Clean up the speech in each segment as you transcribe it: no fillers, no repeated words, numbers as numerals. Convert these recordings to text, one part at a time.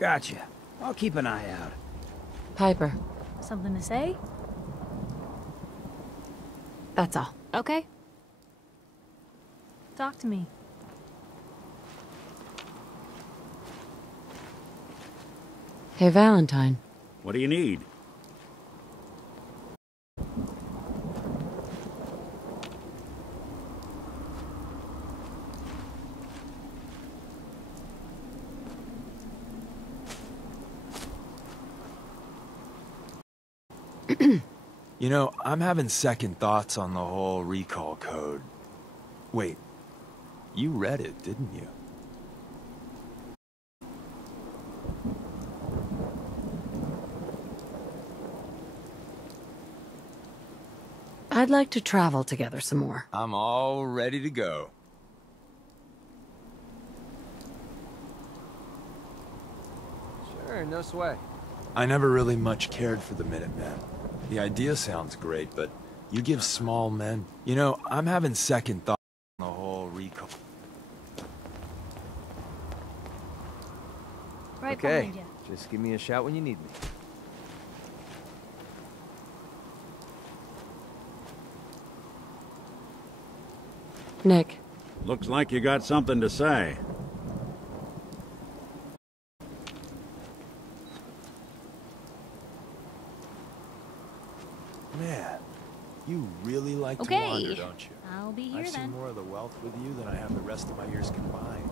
Gotcha. I'll keep an eye out. Piper, Something to say? that's all. Okay. Talk to me. Hey, Valentine. What do you need? You know, I'm having second thoughts on the whole recall code. Wait, you read it, didn't you? I'd like to travel together some more. I'm all ready to go. Sure, no sweat. I never really much cared for the Minutemen. The idea sounds great, but you give small men... You know, I'm having second thoughts on the whole recall. Right Okay, behind you. just give me a shout when you need me. Nick, Looks like you got something to say. Man, you really like to Okay. wander, don't you? I'll be here I've seen then. more of the wealth with you than I have the rest of my years combined.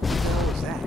What the hell was that?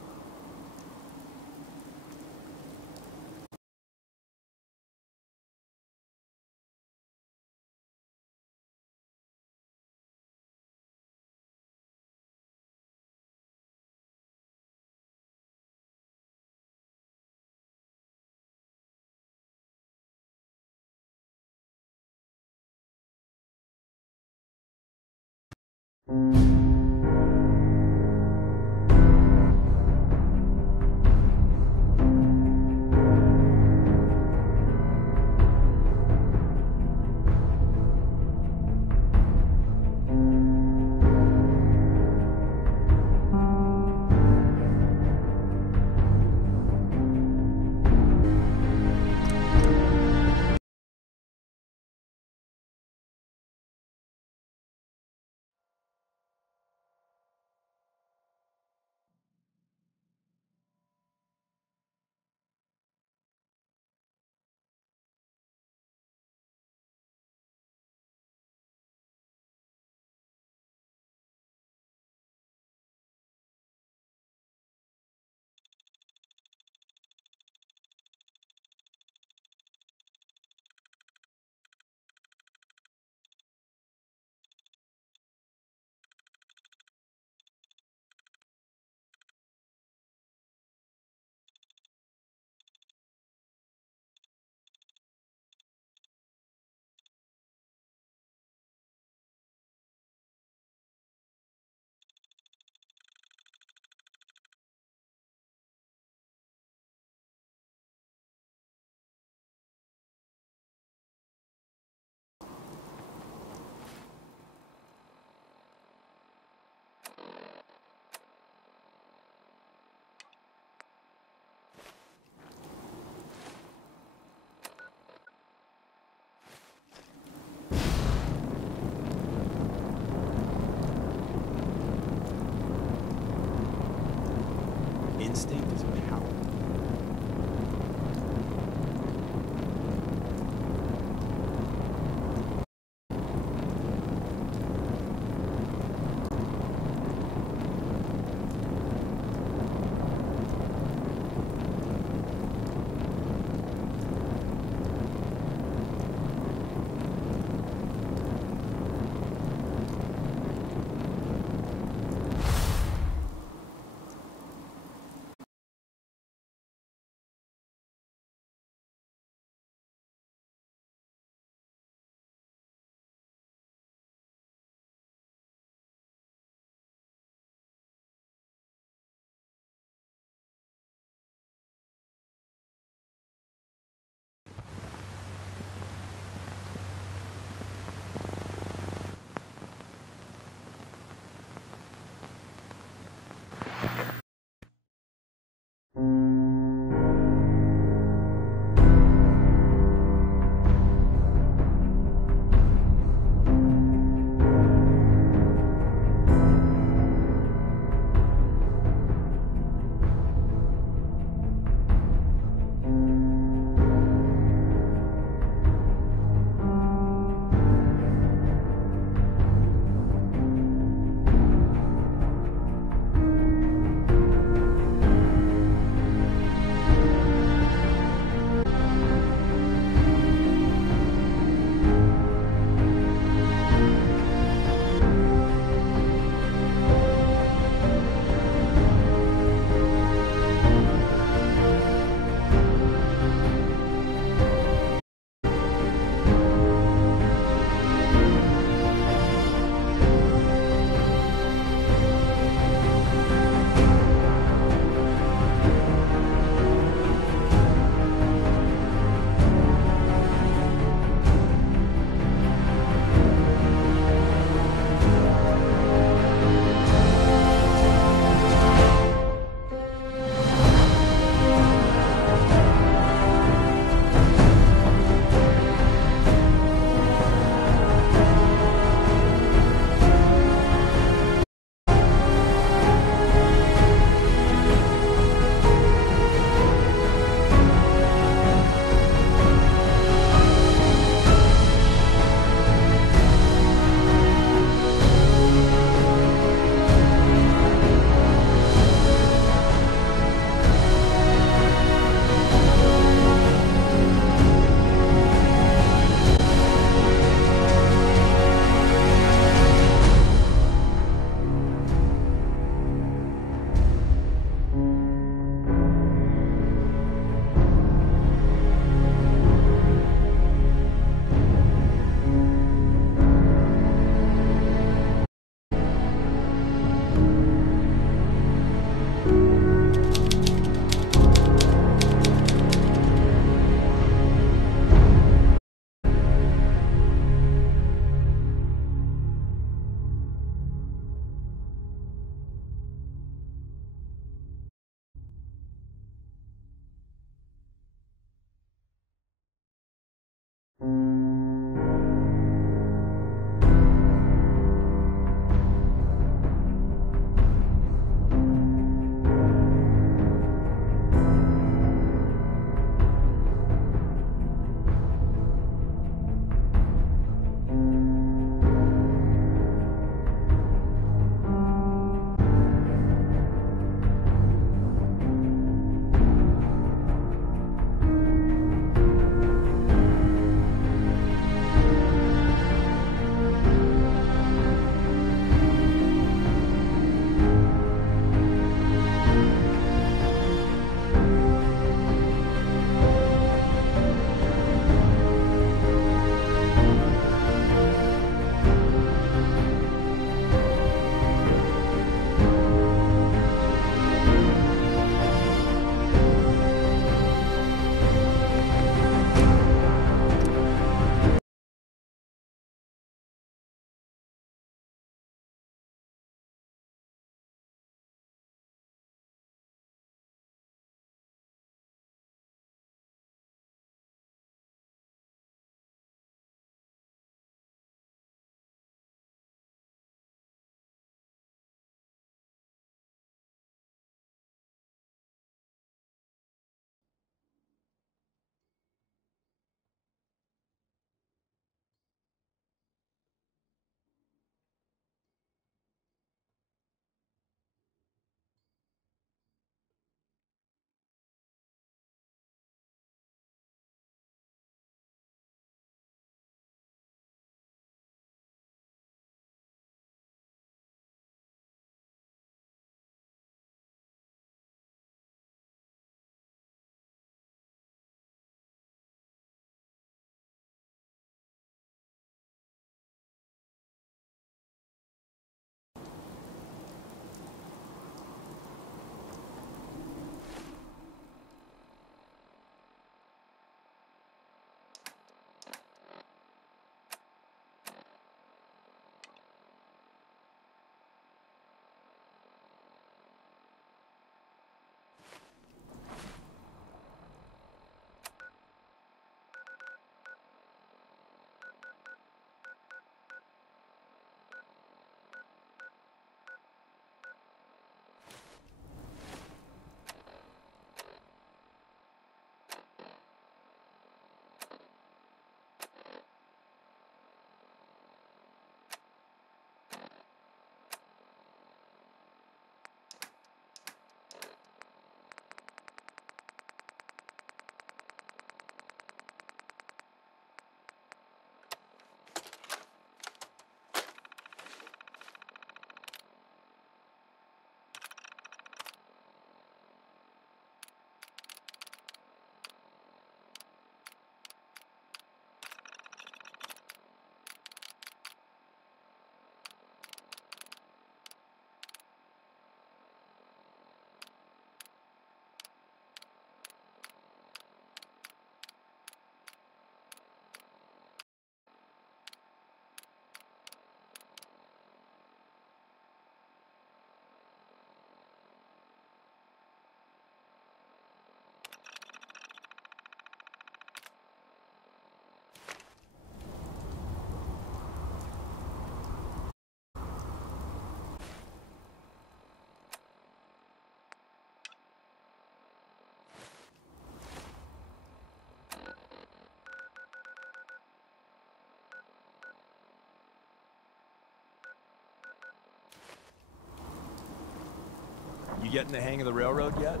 getting the hang of the railroad yet?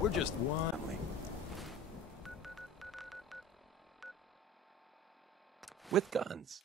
We're just one. With guns.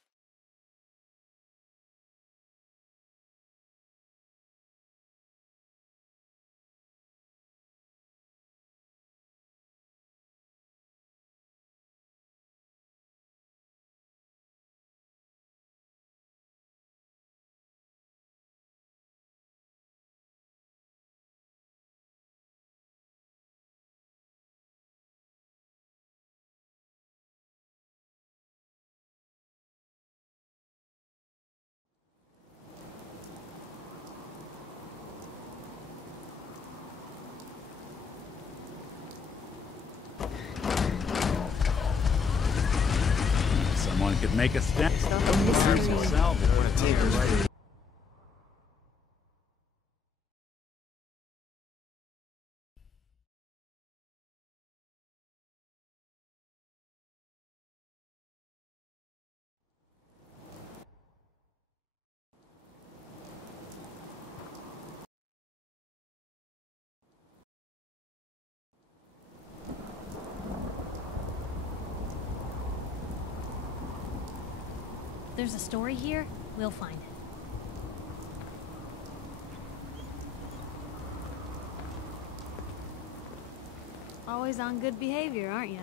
Someone could make a step. There's a story here, we'll find it. Always on good behavior, aren't you?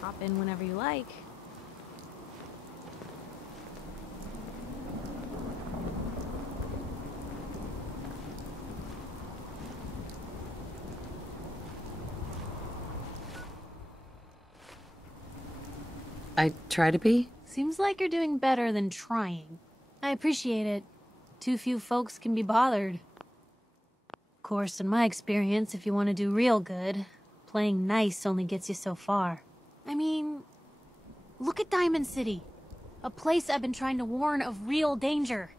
Hop in whenever you like. I try to be? Seems like you're doing better than trying. I appreciate it. Too few folks can be bothered. Of course, in my experience, if you want to do real good, playing nice only gets you so far. I mean, look at Diamond City. A place I've been trying to warn of real danger.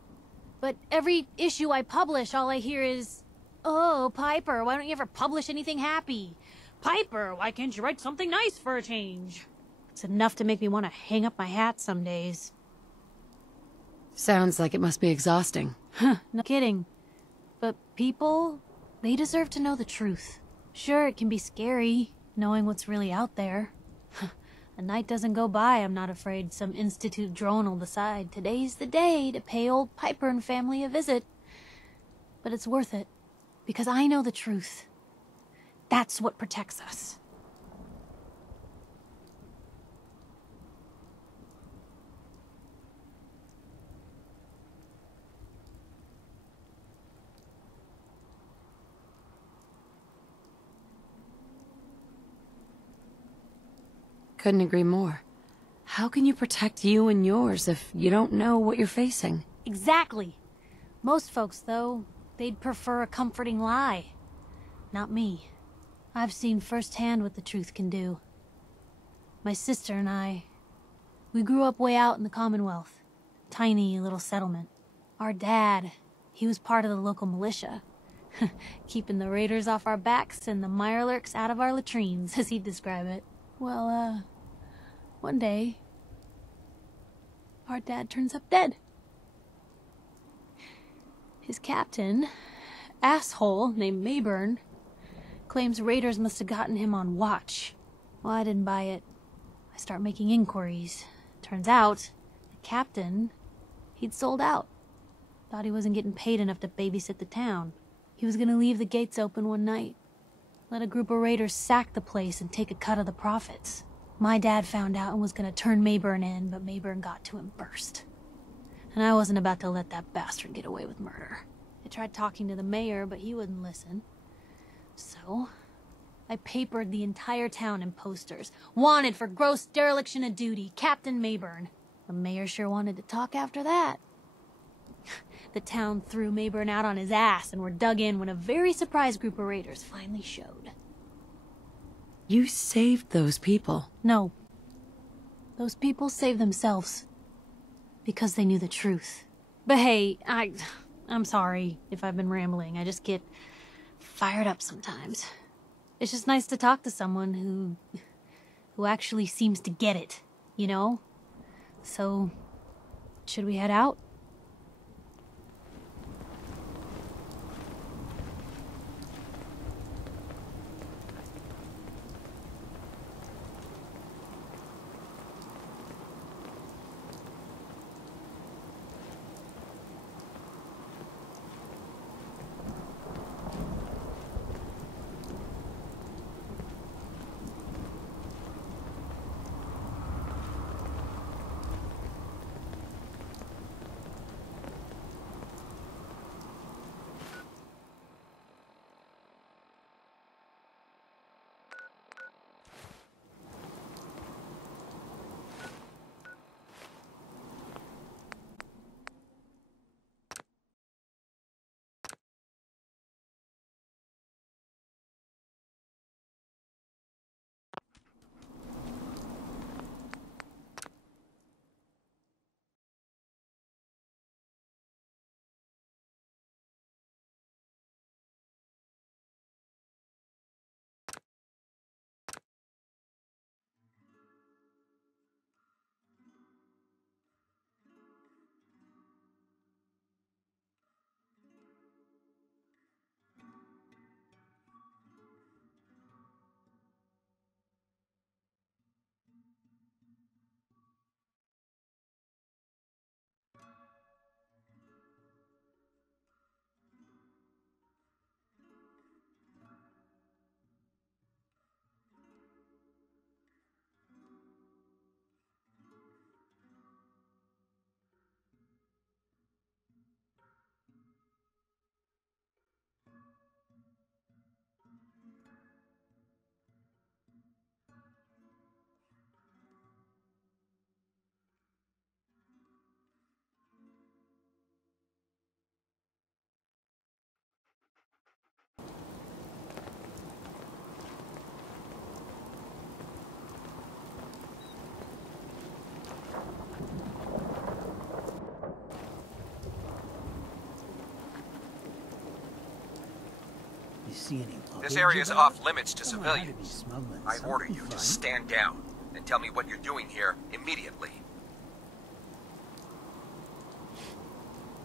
But every issue I publish, all I hear is, "Oh, Piper, why don't you ever publish anything happy? Piper, why can't you write something nice for a change?" It's enough to make me want to hang up my hat some days. Sounds like it must be exhausting. No kidding. But people, they deserve to know the truth. Sure, it can be scary, knowing what's really out there. A night doesn't go by, I'm not afraid some institute drone will decide today's the day to pay old Piper and family a visit. But it's worth it, because I know the truth. That's what protects us. Couldn't agree more. How can you protect you and yours if you don't know what you're facing? Exactly. Most folks, though, they'd prefer a comforting lie. Not me. I've seen firsthand what the truth can do. My sister and I, we grew up way out in the Commonwealth. Tiny little settlement. Our dad, he was part of the local militia. Keeping the raiders off our backs and the mirelurks out of our latrines, as he'd describe it. Well, one day, our dad turns up dead. His captain, asshole named Mayburn, claims raiders must have gotten him on watch. Well, I didn't buy it. I start making inquiries. Turns out, the captain, he'd sold out. Thought he wasn't getting paid enough to babysit the town. He was gonna leave the gates open one night. Let a group of raiders sack the place and take a cut of the profits. My dad found out and was gonna turn Mayburn in, but Mayburn got to him first. And I wasn't about to let that bastard get away with murder. I tried talking to the mayor, but he wouldn't listen. So, I papered the entire town in posters. Wanted for gross dereliction of duty, Captain Mayburn. The mayor sure wanted to talk after that. The town threw Mayburn out on his ass and were dug in when a very surprised group of raiders finally showed. You saved those people. No. Those people saved themselves. Because they knew the truth. But hey, I'm sorry if I've been rambling. I just get fired up sometimes. It's just nice to talk to someone who actually seems to get it, you know? So, should we head out? You see any This luggage area is about? off limits to Someone had to be civilians. smuggling I order something you fun. to stand down and tell me what you're doing here immediately.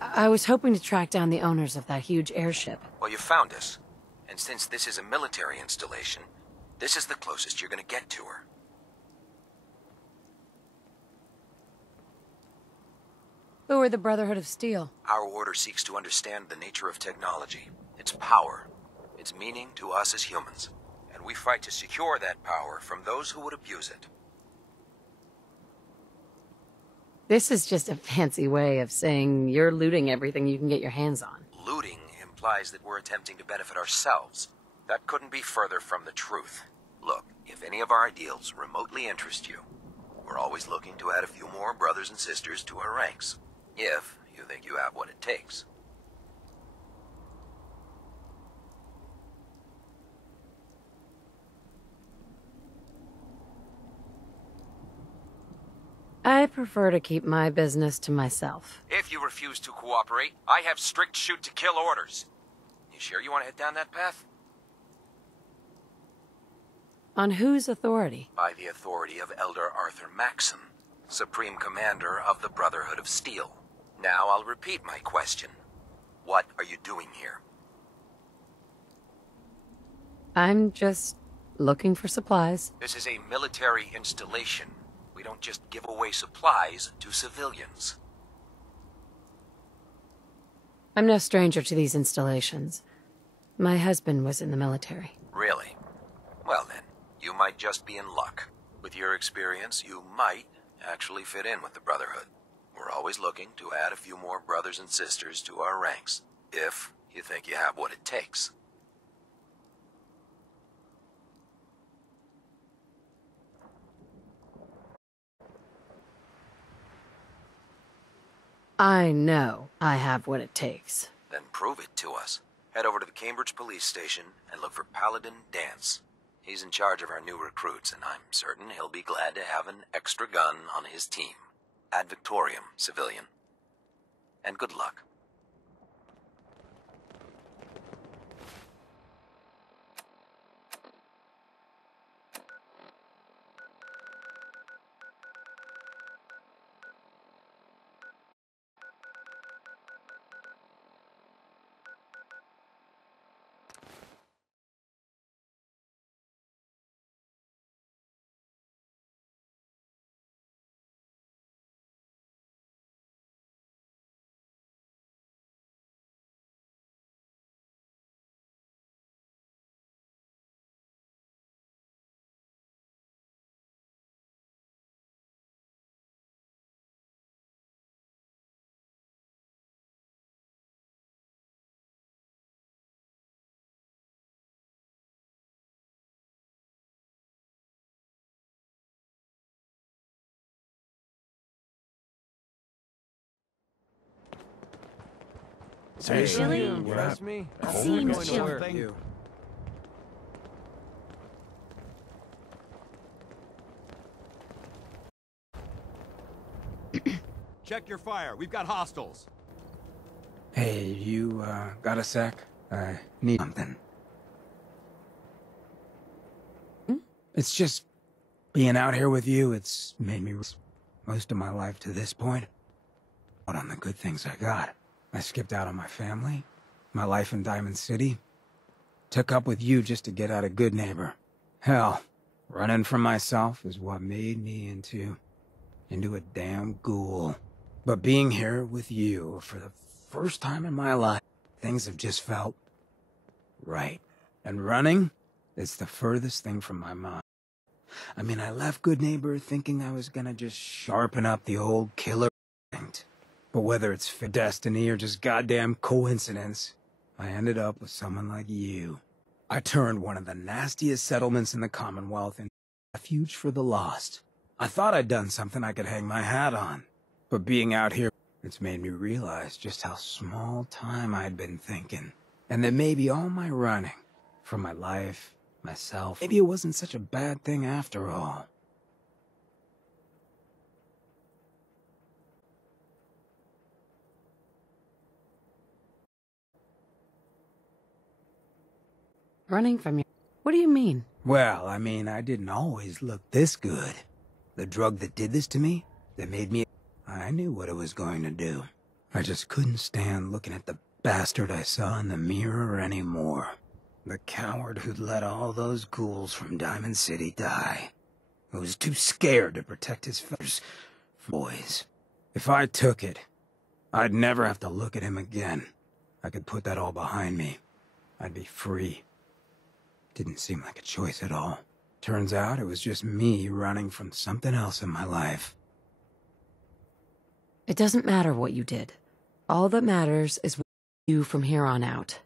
I was hoping to track down the owners of that huge airship. Well, you found us. And since this is a military installation, this is the closest you're gonna get to her. Who are the Brotherhood of Steel? Our order seeks to understand the nature of technology, its power, its meaning to us as humans. And we fight to secure that power from those who would abuse it. This is just a fancy way of saying you're looting everything you can get your hands on. Looting implies that we're attempting to benefit ourselves. That couldn't be further from the truth. Look, if any of our ideals remotely interest you, we're always looking to add a few more brothers and sisters to our ranks. If you think you have what it takes. I prefer to keep my business to myself. If you refuse to cooperate, I have strict shoot-to-kill orders. You sure you want to head down that path? On whose authority? By the authority of Elder Arthur Maxson, Supreme Commander of the Brotherhood of Steel. Now I'll repeat my question. What are you doing here? I'm just looking for supplies. This is a military installation. We don't just give away supplies to civilians. I'm no stranger to these installations. My husband was in the military. Really? Well then, you might just be in luck. With your experience, you might actually fit in with the Brotherhood. We're always looking to add a few more brothers and sisters to our ranks, if you think you have what it takes. I know I have what it takes. Then prove it to us. Head over to the Cambridge police station and look for Paladin Dance. He's in charge of our new recruits, and I'm certain he'll be glad to have an extra gun on his team. Ad Victoriam, civilian. and good luck. Really? You impress me? Seems going to chill. work. You. Check your fire. We've got hostiles. Hey, you, got a sec? I need something. It's just being out here with you, it's made me most of my life to this point. But on the good things I got. I skipped out on my family, my life in Diamond City. Took up with you just to get out of Good Neighbor. Hell, running from myself is what made me into a damn ghoul. But being here with you for the first time in my life, things have just felt right. And running, it's the furthest thing from my mind. I mean, I left Good Neighbor thinking I was gonna just sharpen up the old killer instinct. But whether it's for destiny or just goddamn coincidence, I ended up with someone like you. I turned one of the nastiest settlements in the Commonwealth into a refuge for the lost. I thought I'd done something I could hang my hat on. But being out here, it's made me realize just how small time I'd been thinking. And that maybe all my running, from my life, myself, maybe it wasn't such a bad thing after all. Running from you. What do you mean? Well, I mean, I didn't always look this good. The drug that did this to me, that made me... I knew what it was going to do. I just couldn't stand looking at the bastard I saw in the mirror anymore. The coward who'd let all those ghouls from Diamond City die. Who was too scared to protect his fellows boys. If I took it, I'd never have to look at him again. I could put that all behind me. I'd be free. Didn't seem like a choice at all. Turns out it was just me running from something else in my life. It doesn't matter what you did. All that matters is what you do from here on out.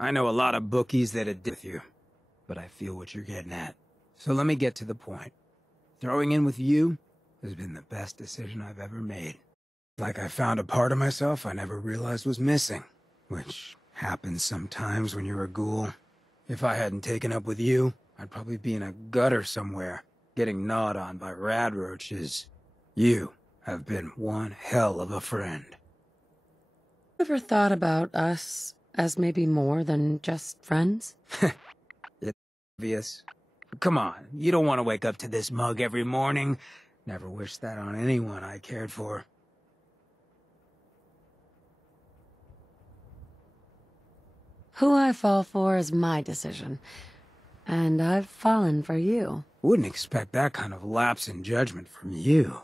I know a lot of bookies that'd with you, but I feel what you're getting at. So let me get to the point. Throwing in with you has been the best decision I've ever made. Like I found a part of myself I never realized was missing, which happens sometimes when you're a ghoul. If I hadn't taken up with you, I'd probably be in a gutter somewhere, getting gnawed on by rad roaches. You have been one hell of a friend. Ever thought about us as maybe more than just friends? It's obvious. Come on, you don't want to wake up to this mug every morning. Never wished that on anyone I cared for. Who I fall for is my decision. And I've fallen for you. Wouldn't expect that kind of lapse in judgment from you.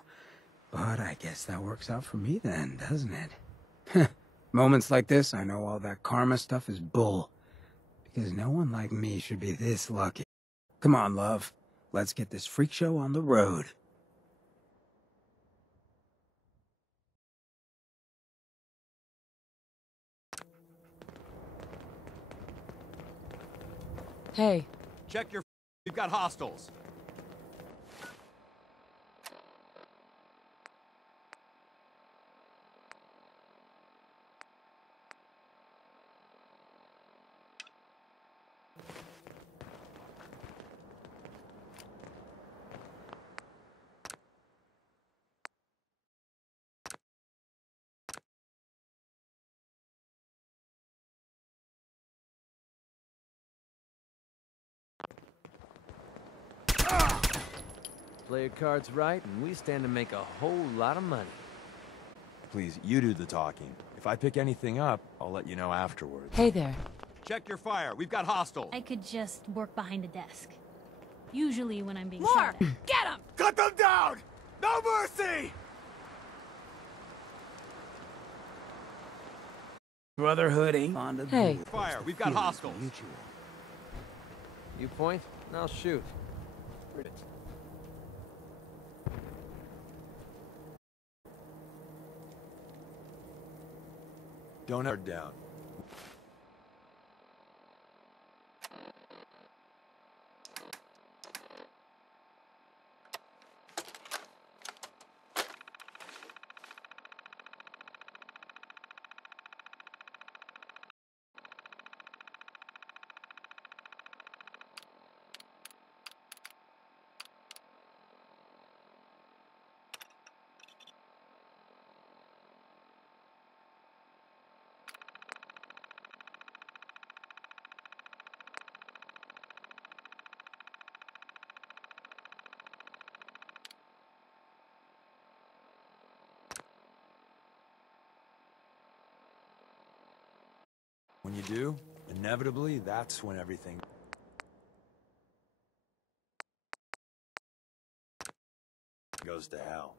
But I guess that works out for me then, doesn't it? Moments like this, I know all that karma stuff is bull. Because no one like me should be this lucky. Come on, love. Let's get this freak show on the road. Hey, Check your... We've got hostiles. Play your cards right, and we stand to make a whole lot of money. Please, you do the talking. If I pick anything up, I'll let you know afterwards. Hey there. Check your fire. We've got hostiles. I could just work behind a desk. Usually when I'm being shot at. Get him! Cut them down! No mercy! Brotherhood ain't fond of Hey. the Fire. We've got hostiles. mutual. You point, and I'll shoot. Don't hurt down. When you do, inevitably, that's when everything goes to hell.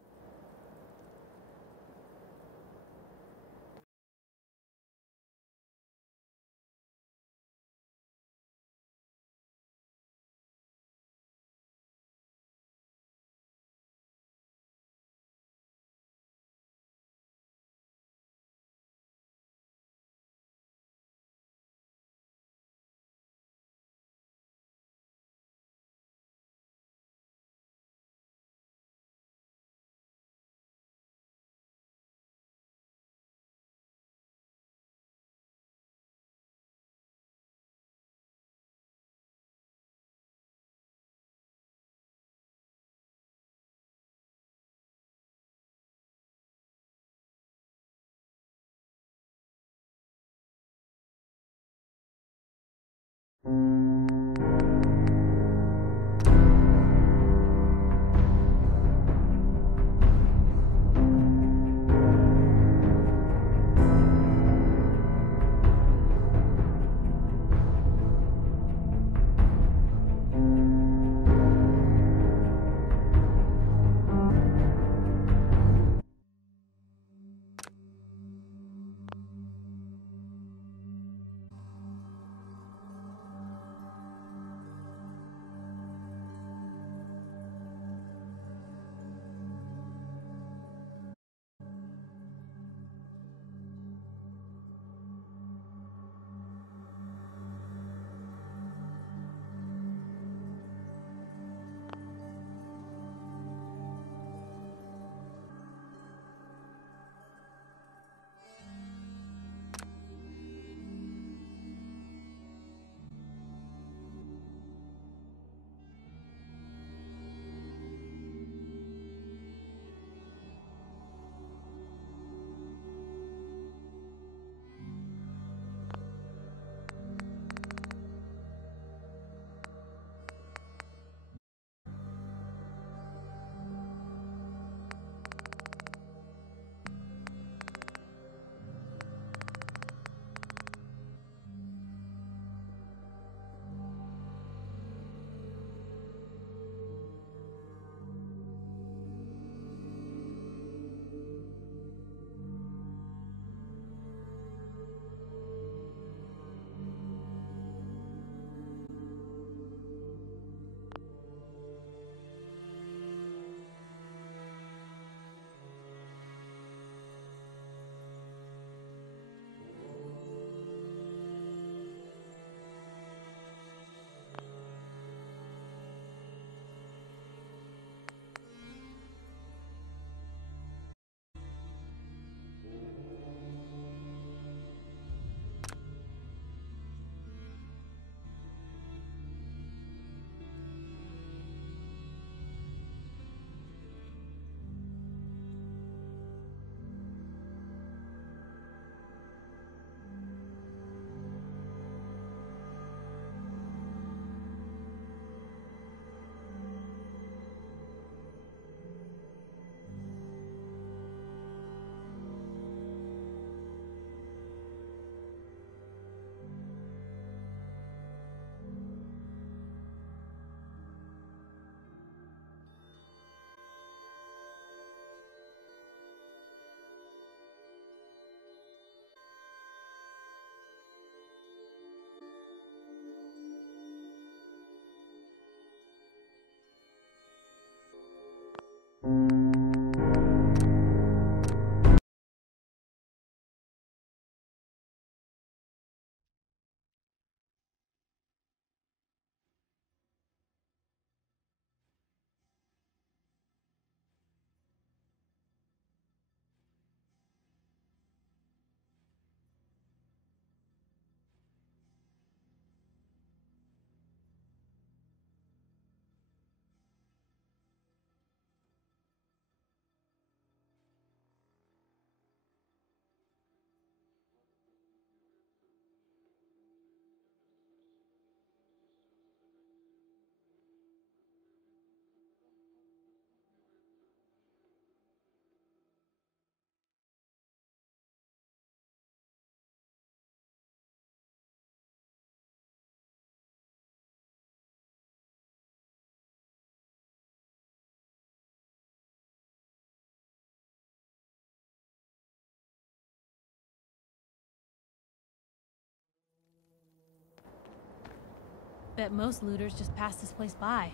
Bet most looters just pass this place by.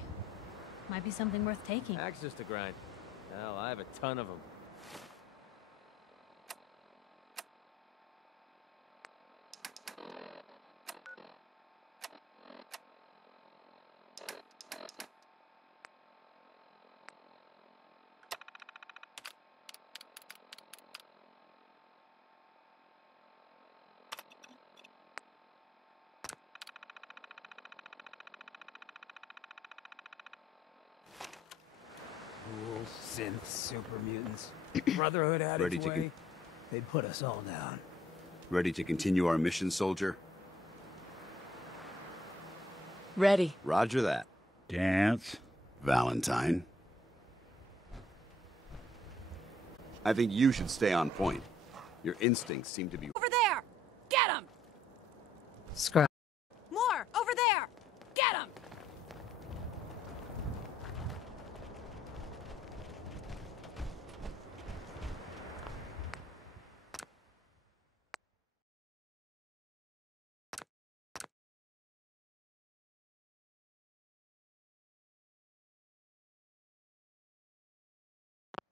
Might be something worth taking. Axes to grind. Hell, I have a ton of them. Ghouls, synths, super mutants. Brotherhood had Ready its to way. They'd put us all down. Ready to continue our mission, soldier? Ready. Roger that. Dance. Valentine. I think you should stay on point. Your instincts seem to be... Over there! Get him! Scrub. More! Over there! Get him!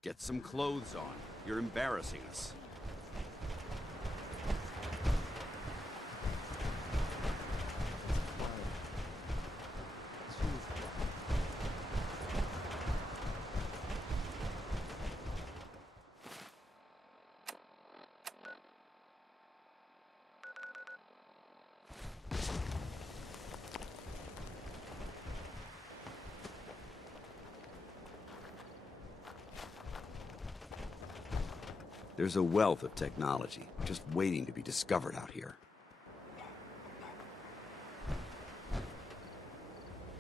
Get some clothes on. You're embarrassing us. There's a wealth of technology just waiting to be discovered out here.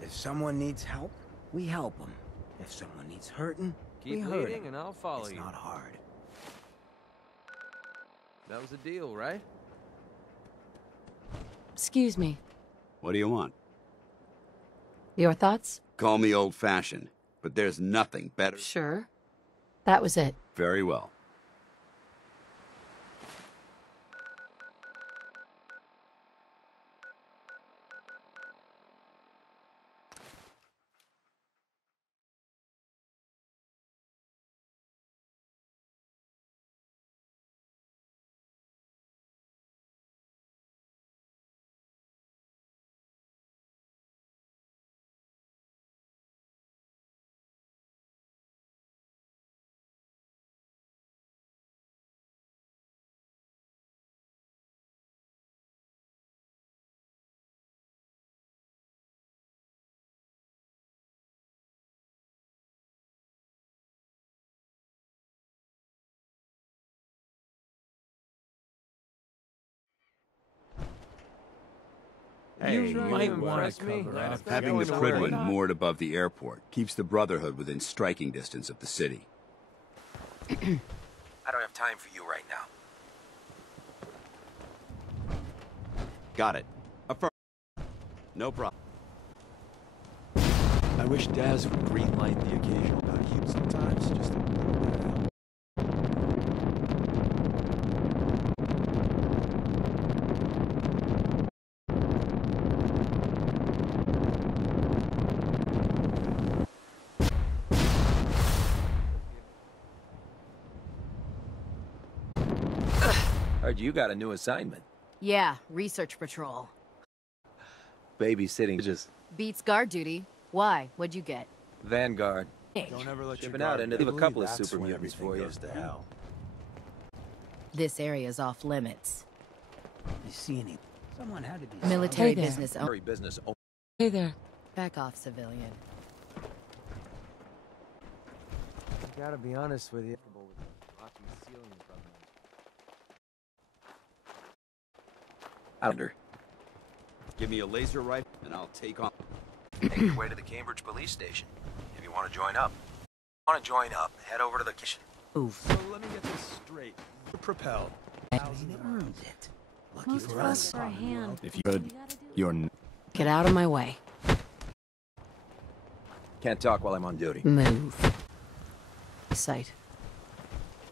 If someone needs help, we help them. If someone needs hurting, we Keep hurt leading 'em. and I'll follow It's you. not hard. That was a deal, right? Excuse me. What do you want? Your thoughts? Call me old-fashioned, but there's nothing better. Sure. That was it. Very well. Hey, You you might impress want to me. cover up. Having the Going to work. Pridwin moored above the airport keeps the Brotherhood within striking distance of the city. I don't have time for you right now. Got it. Affirm. No problem. I wish Daz would greenlight the occasional vacuum sometimes, just a little bit of help. Heard you got a new assignment. Yeah, research patrol. Babysitting just Beats guard duty. Why? What'd you get? Vanguard. Don't ever let your Shipping out guard into get a couple of that's super when mutants everything for you. goes to hell. This area's off limits. You see any? Someone had to be. Military Hey there. business. Very business. Hey there. Back off, civilian. I gotta be honest with you. Rocky ceiling from Under. Give me a laser rifle and I'll take on. Make your way to the Cambridge police station. If you want to join up. Head over to the kitchen. Oof. So let me get this straight. You're propelled. They earned it. Lucky Most for folks us. for a hand. If you could, you're Get out of my way. Can't talk while I'm on duty. Move. Sight.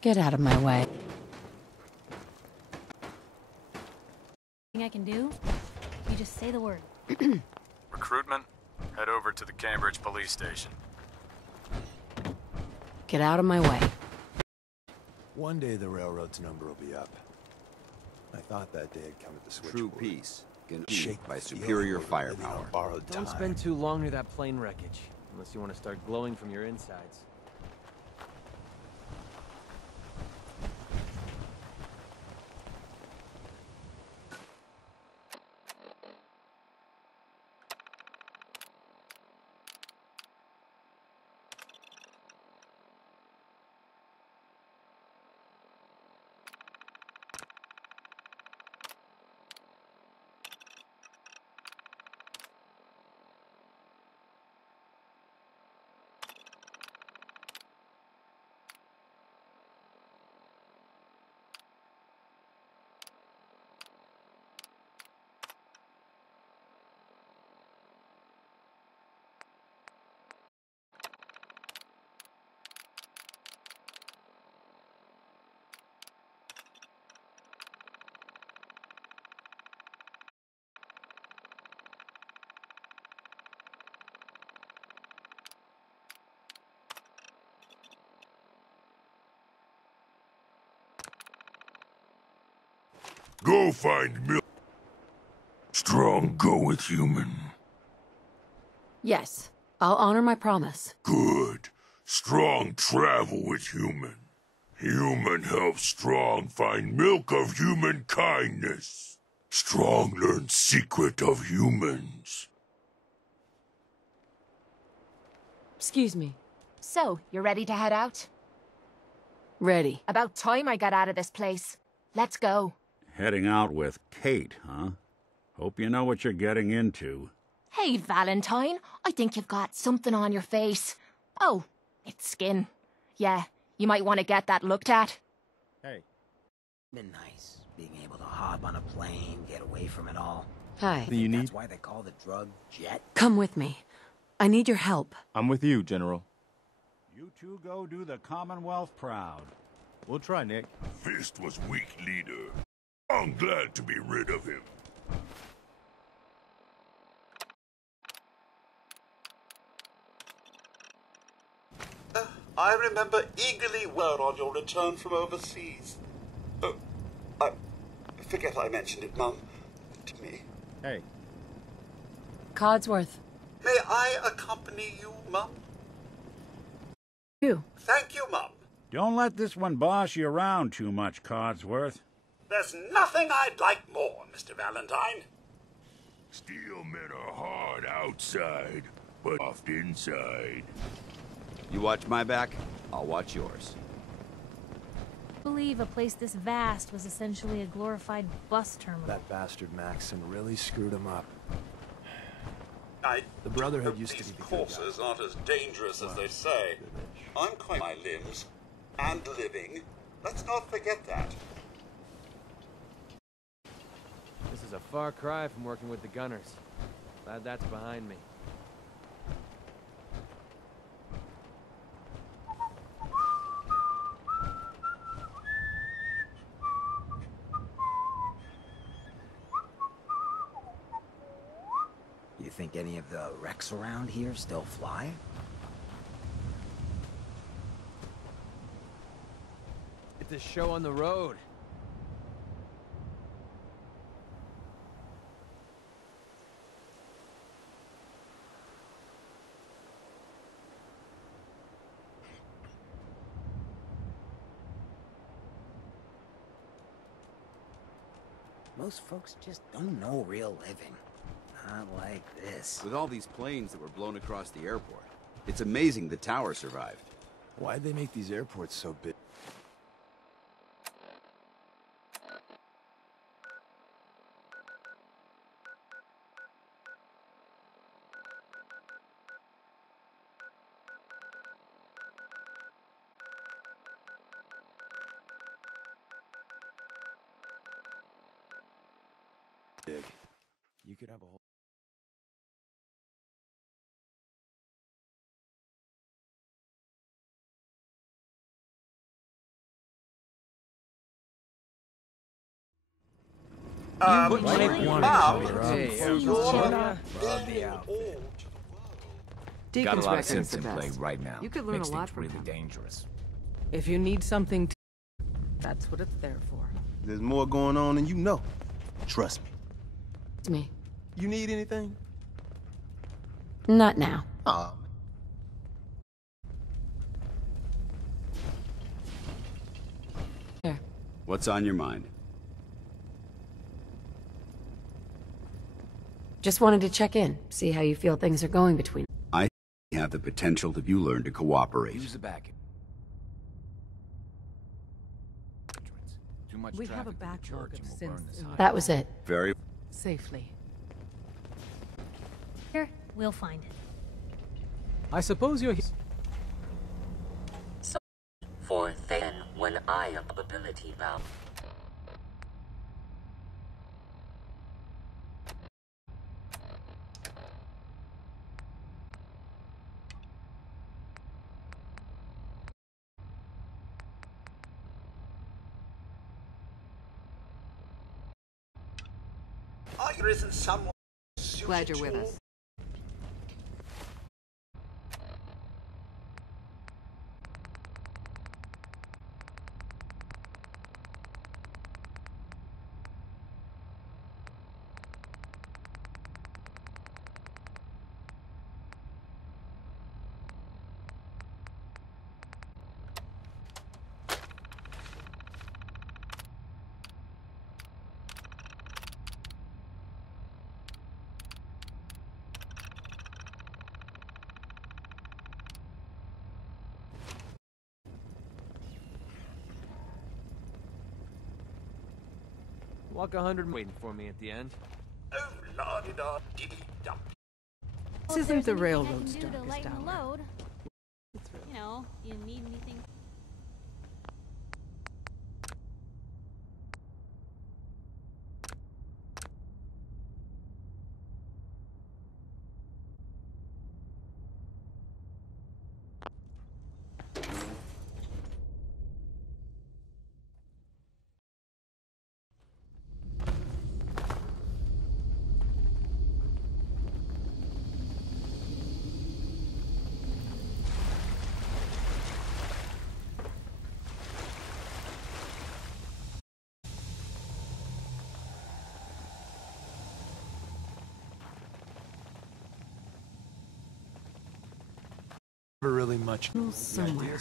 Get out of my way. Thing I can do? You just say the word. Recruitment? Head over to the Cambridge police station. Get out of my way. One day the railroad's number will be up. I thought that day had come at the True switchboard. peace can be Shake by the feeling superior we're living firepower. on borrowed Don't time. spend too long near that plane wreckage, unless you want to start glowing from your insides. Go find milk. Strong go with human. Yes, I'll honor my promise. Good. Strong travel with human. Human helps Strong find milk of human kindness. Strong learn secret of humans. Excuse me. So, you're ready to head out? Ready. About time I got out of this place. Let's go. Heading out with Kate, huh? Hope you know what you're getting into. Hey, Valentine. I think you've got something on your face. Oh, it's skin. Yeah, you might want to get that looked at. Hey. Been nice, being able to hop on a plane, get away from it all. Hi. That's why they call the drug jet. Come with me. I need your help. I'm with you, General. You two go do the Commonwealth proud. We'll try, Nick. Fist was weak leader. I'm glad to be rid of him. I remember eagerly word on your return from overseas. Oh, I forget I mentioned it, Mum. To me. Hey. Codsworth. May I accompany you, Mum? You. Thank you, Mum. Don't let this one boss you around too much, Codsworth. There's nothing I'd like more, Mr. Valentine. Steel men are hard outside, but soft inside. You watch my back, I'll watch yours. I believe a place this vast was essentially a glorified bus terminal. That bastard Maxson really screwed him up. The Brotherhood used to be the good courses aren't as dangerous as they say. I'm quite my limbs and living. Let's not forget that. This is a far cry from working with the gunners. Glad that's behind me. You think any of the wrecks around here still fly? Get this show on the road. Most folks just don't know real living. Not like this. With all these planes that were blown across the airport, it's amazing the tower survived. Why'd they make these airports so big? Big. You could have a whole... Mom, Hey, you're Got a Deacon's lot of record's synths the in play best. right now. You could learn Makes a lot things from really him. dangerous. If you need something, that's what it's there for. There's more going on than you know. Trust me. It's me. You need anything? Not now. Aw, Here. What's on your mind? Just wanted to check in, see how you feel things are going between. I have the potential if you learn to cooperate. Use the back. Too much We have a traffic to the backlog church of and we'll burn synths this in hot. That was it. Very Safely. Here, we'll find it. I suppose you're. For then, when I am ability bound. There isn't someone Glad you're with us. Walk 100 waiting for me at the end. Oh, la-di-da, diddy-da. This isn't the Anything I railroad's can do to darkest lighten the hour. load. You know, you need anything. Never really much. Somewhere.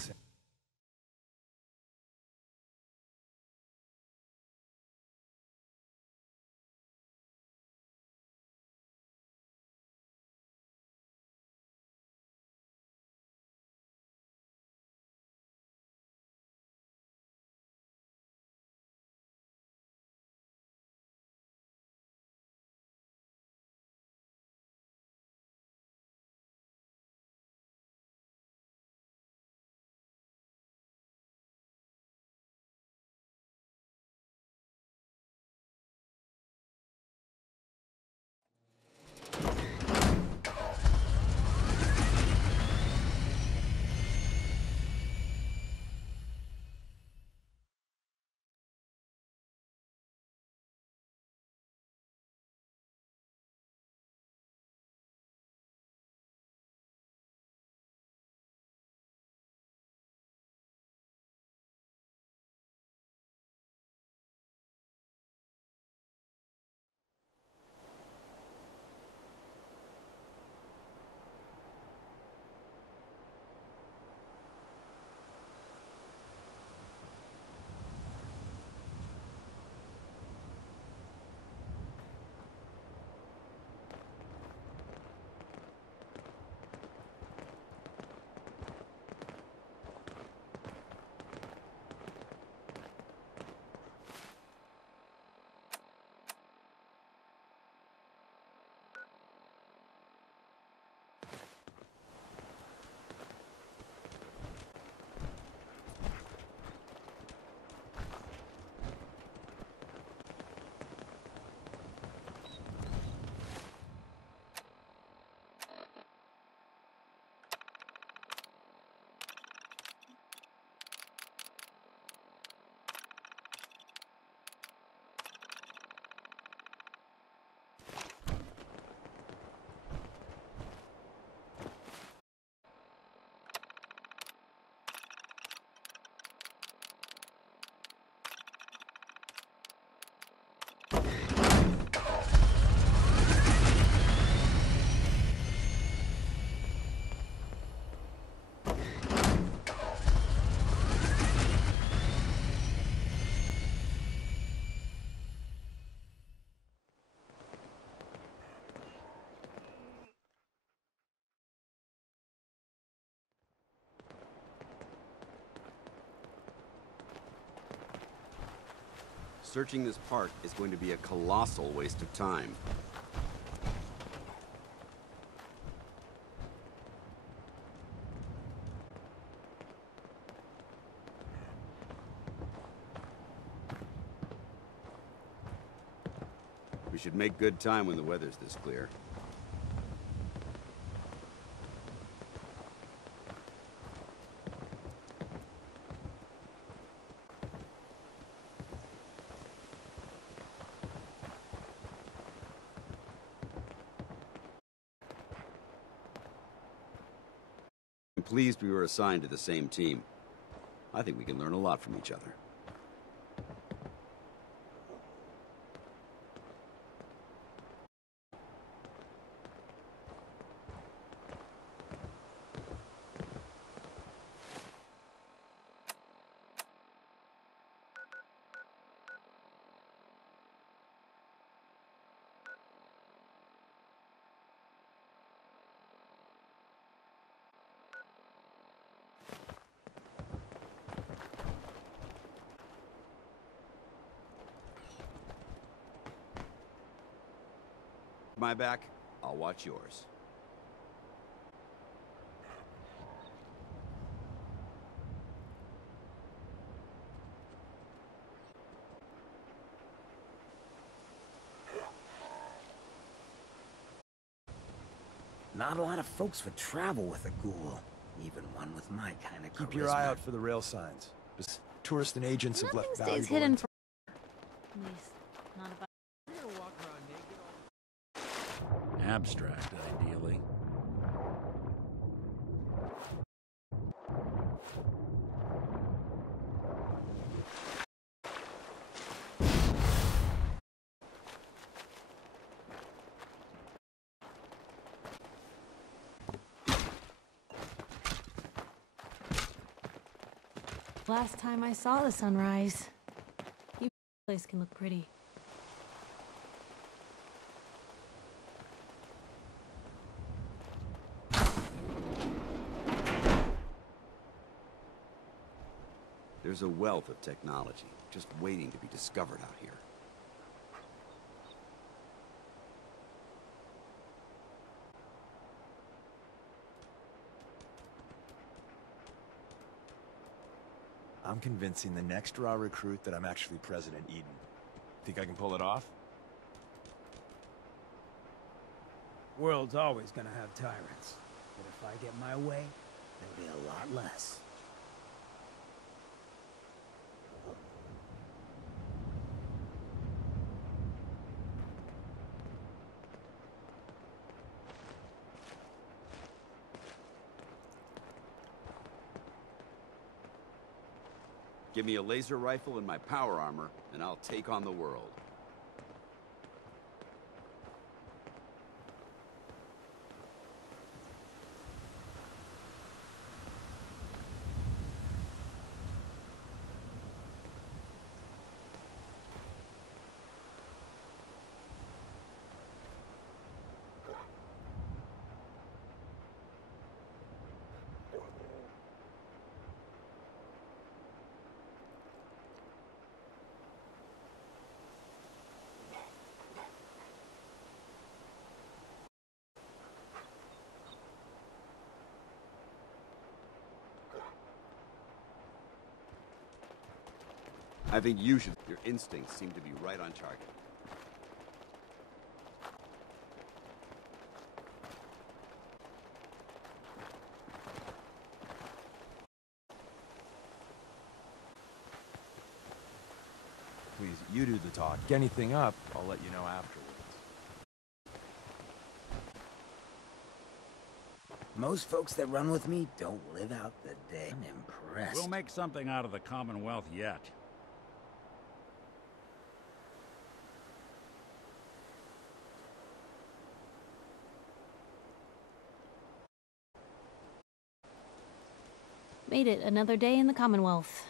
Searching this park is going to be a colossal waste of time. We should make good time when the weather's this clear. I'm pleased we were assigned to the same team. I think we can learn a lot from each other. My back, I'll watch yours. Not a lot of folks would travel with a ghoul, even one with my kind of charisma. Keep your eye out for the rail signs. Just tourists and agents have left Nothing stays valuable hidden intel. for... At least, not if I... Abstract, ideally. Last time I saw the sunrise. You place can look pretty. There's a wealth of technology just waiting to be discovered out here. I'm convincing the next raw recruit that I'm actually President Eden. Think I can pull it off? World's always gonna have tyrants. But if I get my way, there'll be a lot less. Give me a laser rifle and my power armor, and I'll take on the world. I think you should. Your instincts seem to be right on target. Please, you do the talk. Get anything up, I'll let you know afterwards. Most folks that run with me don't live out the day. I'm impressed. We'll make something out of the Commonwealth yet. Made it another day in the Commonwealth.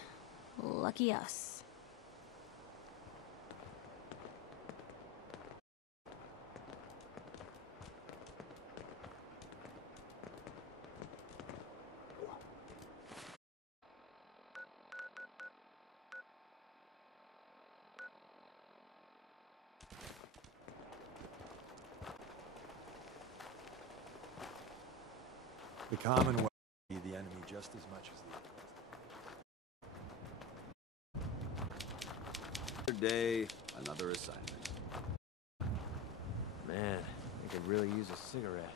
Lucky us. The Commonwealth will be the enemy just as much as the... Another day, another assignment. Man, I could really use a cigarette.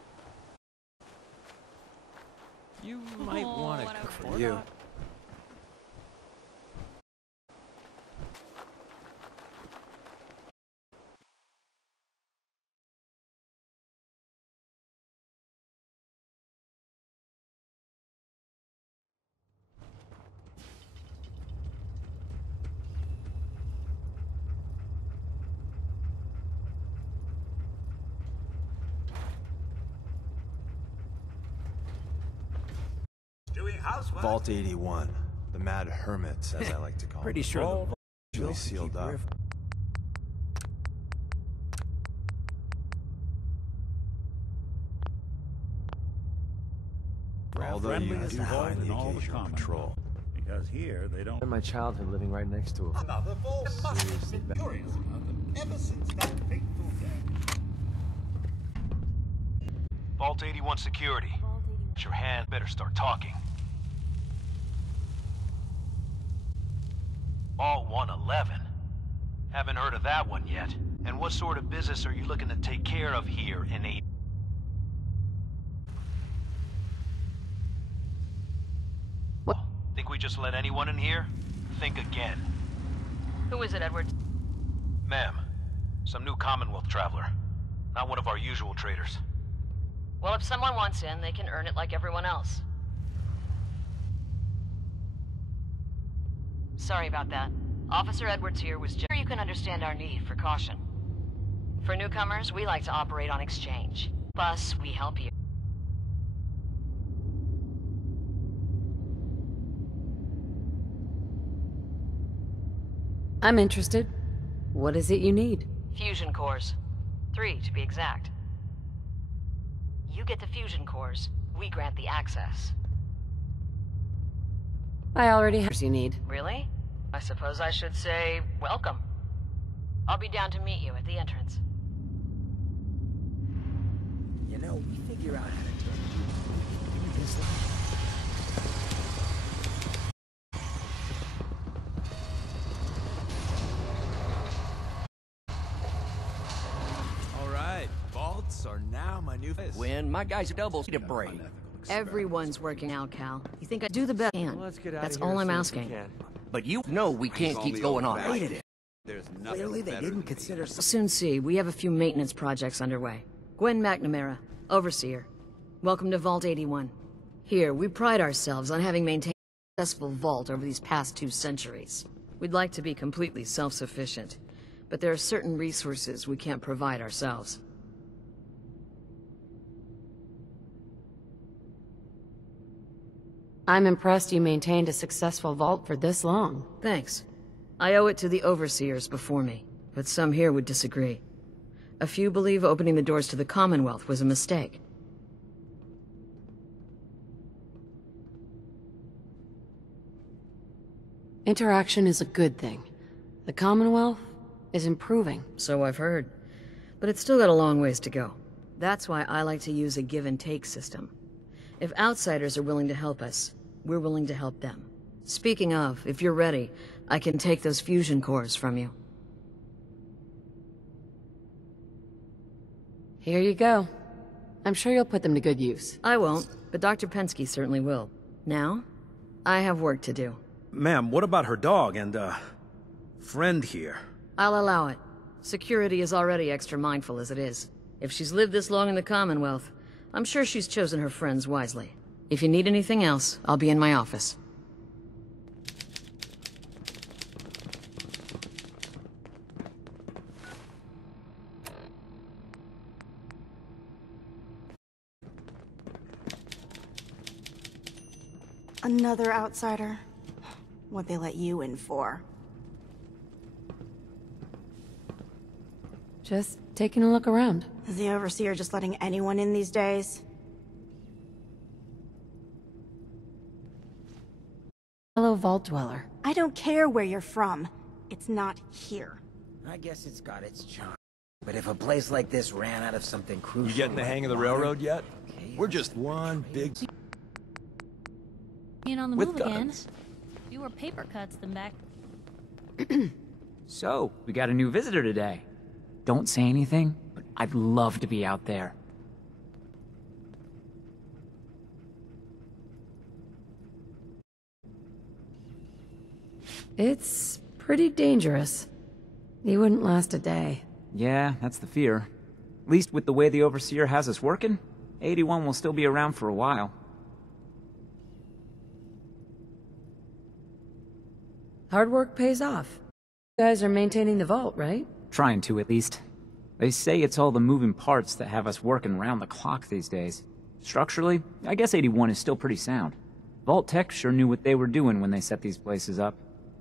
You might want to cook For you. Vault 81. The Mad Hermits, as I like to call Pretty them. sure the vault Usually sealed up. Although you do find the occasional patrol. Because here, they don't... My childhood living right next to a... Another vault. Must have been curious about them ever since that fateful day. Vault 81 security. Put your hand, better start talking. Vault 111. Haven't heard of that one yet. And what sort of business are you looking to take care of here in a... What? Think we just let anyone in here? Think again. Who is it, Edward? Ma'am, some new Commonwealth traveler. Not one of our usual traders. Well, if someone wants in, they can earn it like everyone else. Sorry about that. Officer Edwards here was just sure you can understand our need for caution. For newcomers, we like to operate on exchange. Plus, we help you. I'm interested. What is it you need? Fusion cores. 3, to be exact. You get the fusion cores, we grant the access. I already have what you need. Really? I suppose I should say, welcome. I'll be down to meet you at the entrance. You know, we figure out how to turn you into this life. Vaults are now my new face. When my guys double to brain. Everyone's working out, Cal. You think I do the best I can? Well, let's get out That's of here all as I'm soon as asking. we can. But you know we can't keep going on. Hated it. There's nothing Clearly, they better didn't than consider. We'll soon see. We have a few maintenance projects underway. Gwen McNamara, Overseer. Welcome to Vault 81. Here, we pride ourselves on having maintained a successful vault over these past 2 centuries. We'd like to be completely self-sufficient, but there are certain resources we can't provide ourselves. I'm impressed you maintained a successful vault for this long. Thanks. I owe it to the overseers before me, but some here would disagree. A few believe opening the doors to the Commonwealth was a mistake. Interaction is a good thing. The Commonwealth is improving. So I've heard. But it's still got a long ways to go. That's why I like to use a give-and-take system. If outsiders are willing to help us, we're willing to help them. Speaking of, if you're ready, I can take those fusion cores from you. Here you go. I'm sure you'll put them to good use. I won't, but Dr. Pensky certainly will. Now, I have work to do. Ma'am, what about her dog and, friend here? I'll allow it. Security is already extra mindful as it is. If she's lived this long in the Commonwealth, I'm sure she's chosen her friends wisely. If you need anything else, I'll be in my office. Another outsider? What'd they let you in for? Just taking a look around. Is the Overseer just letting anyone in these days? Hello, Vault Dweller. I don't care where you're from. It's not here. I guess it's got its charm. But if a place like this ran out of something crucial... You getting the hang of the railroad yet? We're just one big... Being on the With move again. guns. Fewer paper cuts than back. So, we got a new visitor today. Don't say anything, but I'd love to be out there. It's pretty dangerous. He wouldn't last a day. Yeah, that's the fear. At least with the way the Overseer has us working, 81 will still be around for a while. Hard work pays off. You guys are maintaining the vault, right? Trying to, at least. They say it's all the moving parts that have us working round the clock these days. Structurally, I guess 81 is still pretty sound. Vault Tech sure knew what they were doing when they set these places up.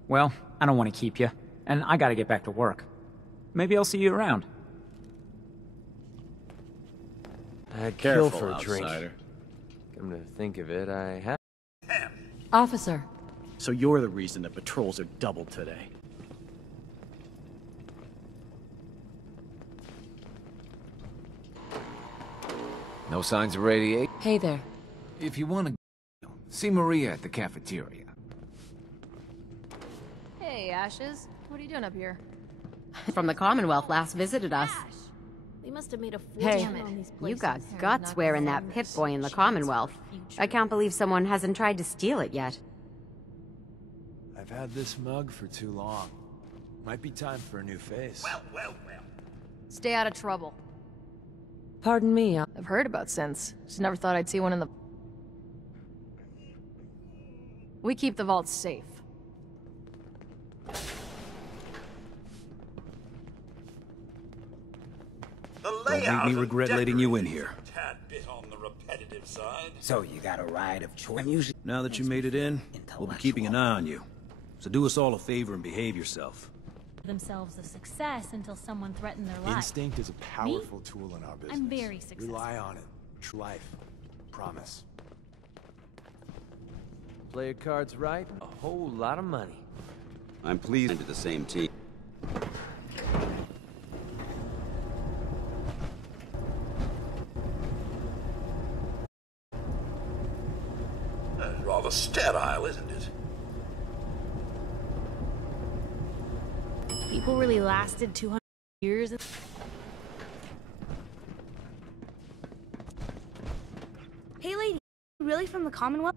Well, I don't want to keep you, and I gotta get back to work. Maybe I'll see you around. I'd kill Careful, for a drink. outsider. Come to think of it, I have. Officer. So you're the reason the patrols are doubled today. No signs of radiation? Hey there. If you want to see Maria at the cafeteria. Hey, Ashes. What are you doing up here? From the Commonwealth last visited us. They must have made a Hey, fortune on these you places. got guts wearing that Pip-Boy in the Commonwealth. I can't believe someone hasn't tried to steal it yet. I've had this mug for too long. Might be time for a new face. Well. Stay out of trouble. Pardon me, I've heard about Sense. Just never thought I'd see one in the... We keep the vaults safe. Don't make me regret letting you in here. Tad bit on the repetitive side. So you got a ride of choice? Now that you made it in, we'll be keeping an eye on you. So do us all a favor and behave yourself. Themselves a success until someone threatened their life. Instinct is a powerful tool in our business. I'm very successful. Rely on it. True life. Promise. Play your cards right, a whole lot of money. I'm pleased into the same team. Rather sterile, isn't it? People really lasted 200 years. Hey lady, you really from the Commonwealth?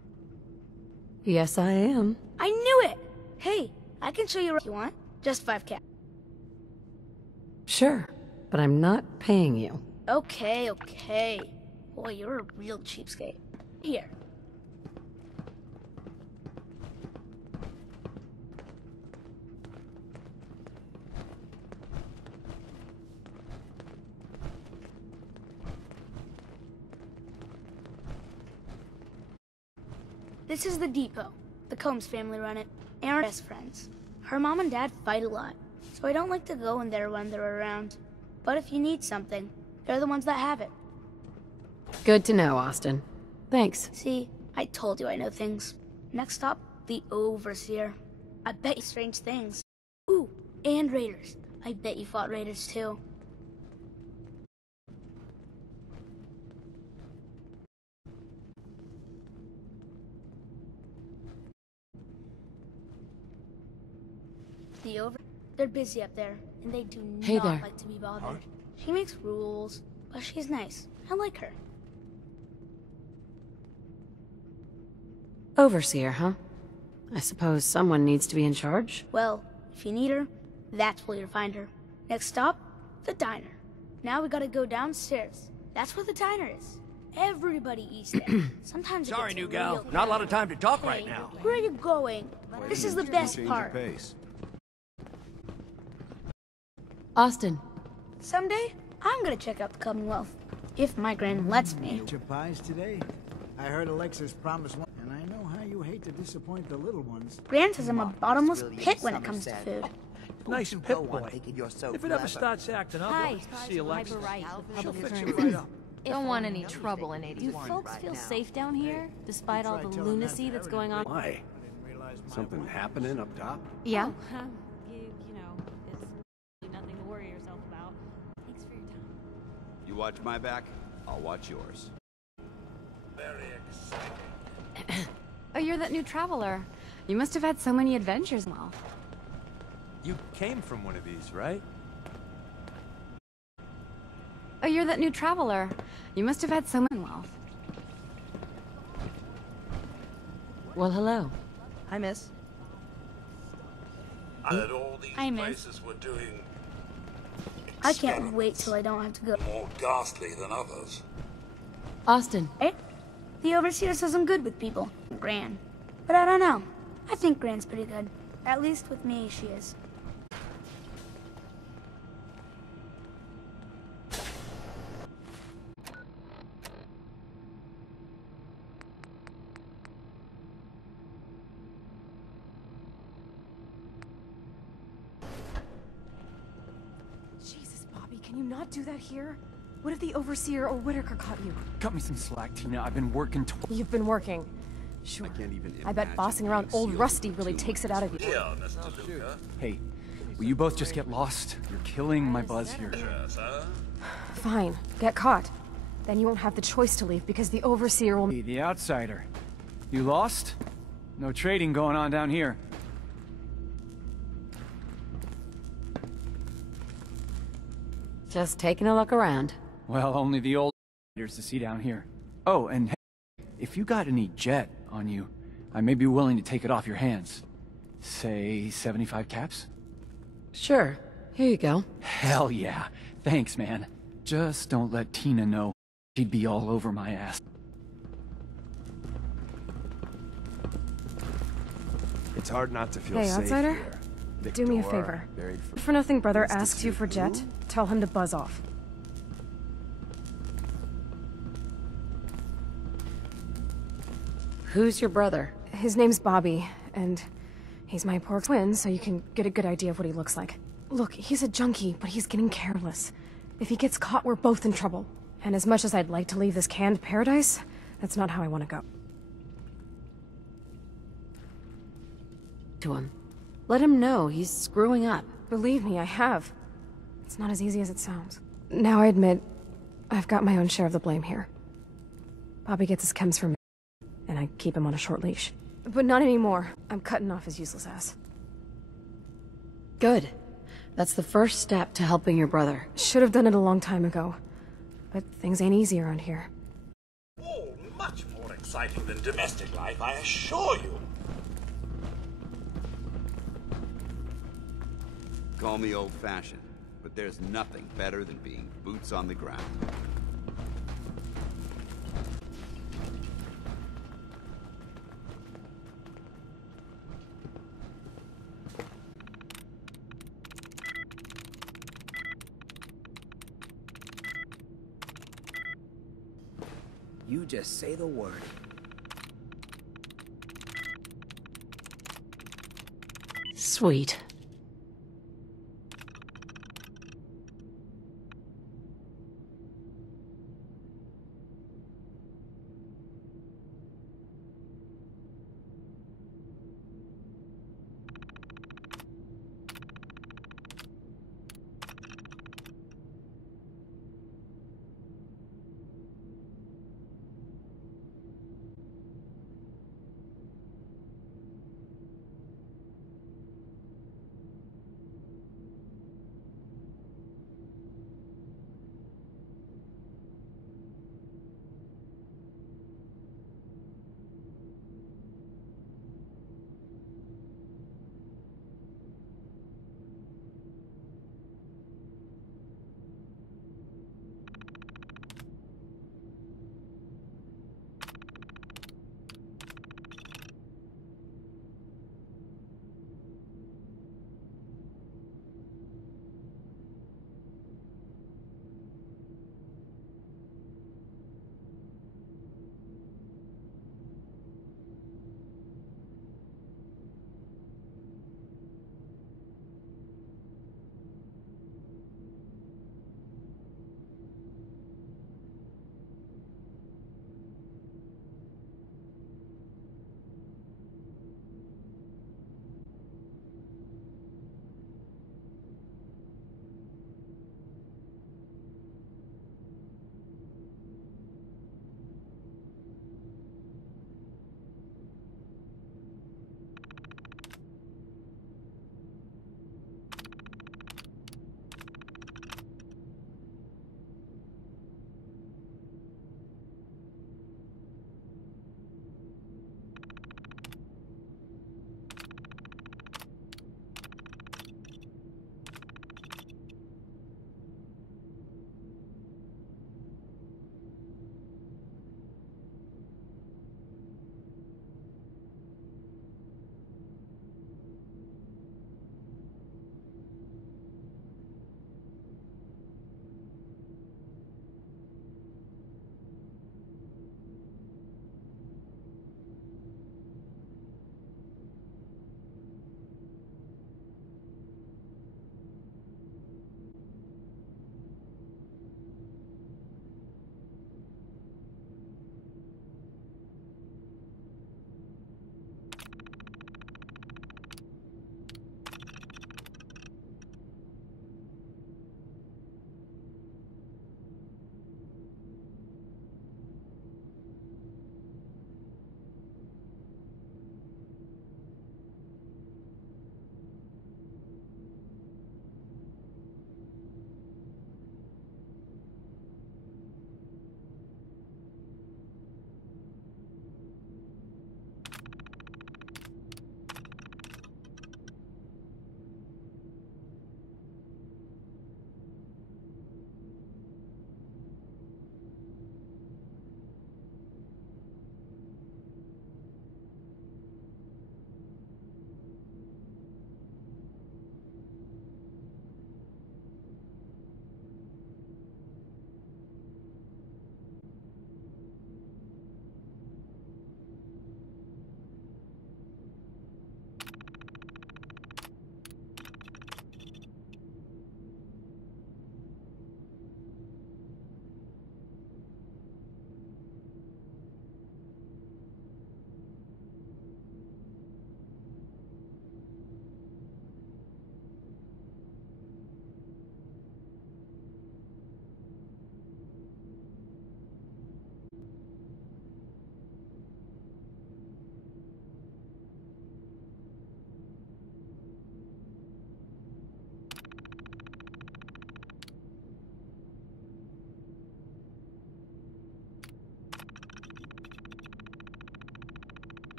Yes, I am. I knew it! Hey, I can show you if you want. Just 5K. Sure, but I'm not paying you. Okay. Boy, you're a real cheapskate. Here. This is the depot. The Combs family run it. Aaron's best friends. Her mom and dad fight a lot, so I don't like to go in there when they're around. But if you need something, they're the ones that have it. Good to know, Austin. Thanks. See, I told you I know things. Next stop, the Overseer. I bet you strange things. Ooh, and raiders. I bet you fought raiders too. They're busy up there, and they do not like to be bothered. She makes rules, but she's nice. I like her. Overseer, huh? I suppose someone needs to be in charge? Well, if you need her, that's where you'll find her. Next stop, the diner. Now we gotta go downstairs. That's where the diner is. Everybody eats there. Sometimes it Sorry, gets new gal. real Not a lot of time to talk Hey, right now. Where are you going? This is the best part. Austin. Someday, I'm gonna check out the Commonwealth. If my grand lets me. Eat your pies today? I heard Alexis promised one, and I know how you hate to disappoint the little ones. Gran says I'm a bottomless pit when it comes to food. Nice Pip-Boy. If it ever starts acting up, Hi. see Alexa. She'll fix turn you right right up. Don't want any trouble in 81. Do folks feel safe down here, despite all the lunacy that's going on? Why? Something happening up top? Yeah? You know, it's nothing to worry yourself about. Thanks for your time. You watch my back, I'll watch yours. Very exciting. Oh, you're that new traveler. You must have had so many adventures, Well. You came from one of these, right? Oh, you're that new traveler. You must have had so many wealth. Well, hello. Hi, miss. I heard all these Hi, miss. places were doing I can't wait till I don't have to go. more ghastly than others. Austin. Eh? The Overseer says I'm good with people. Gran. But I don't know. I think Gran's pretty good. At least with me, she is. Jesus, Bobby, can you not do that here? What if the Overseer or Whitaker caught you? Cut me some slack, Tina. I've been working. You've been working. Sure. I bet bossing around old Rusty really takes it out of you. Yeah, Mr. Luca. Hey, will you both just get lost? You're killing my buzz here. Yes, huh? Fine. Get caught. Then you won't have the choice to leave because the Overseer will... Hey, the outsider. You lost? No trading going on down here. Just taking a look around. Well, only the old leaders to see down here. Oh, and hey, if you got any jet on you, I may be willing to take it off your hands. Say 75 caps? Sure. Here you go. Hell yeah. Thanks, man. Just don't let Tina know. She'd be all over my ass. It's hard not to feel Hey, safe outsider. here. Do me a Victor, favor. buried for If for nothing brother Institute asks you for Jet, who? tell him to buzz off. Who's your brother? His name's Bobby, and he's my poor twin, so you can get a good idea of what he looks like. Look, he's a junkie, but he's getting careless. If he gets caught, we're both in trouble. And as much as I'd like to leave this canned paradise, that's not how I want to go. To him. Let him know he's screwing up. Believe me, I have. It's not as easy as it sounds. Now I admit, I've got my own share of the blame here. Bobby gets his chems from me, and I keep him on a short leash. But not anymore. I'm cutting off his useless ass. Good. That's the first step to helping your brother. Should have done it a long time ago. But things ain't easy around here. Oh, much more exciting than domestic life, I assure you. Call me old-fashioned, but there's nothing better than being boots on the ground. You just say the word. Sweet.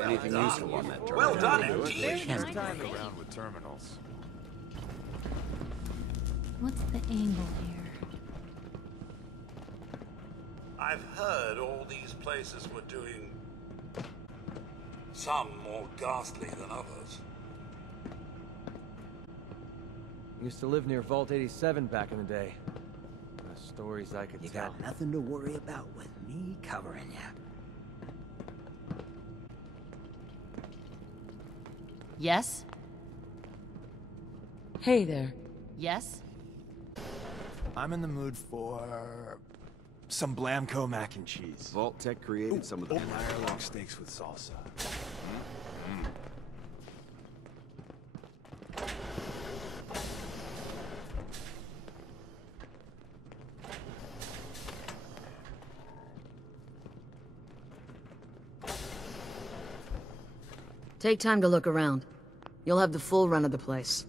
Anything useful on that terminal? Well done indeed. Around with terminals. What's the angle here? I've heard all these places were doing some more ghastly than others. Used to live near Vault 87 back in the day. The stories I could You tell. got nothing to worry about with me covering you. Yes? Hey there. Yes? I'm in the mood for some Blamco mac and cheese. Vault Tech created some of the... And iron steaks with salsa. Take time to look around. You'll have the full run of the place.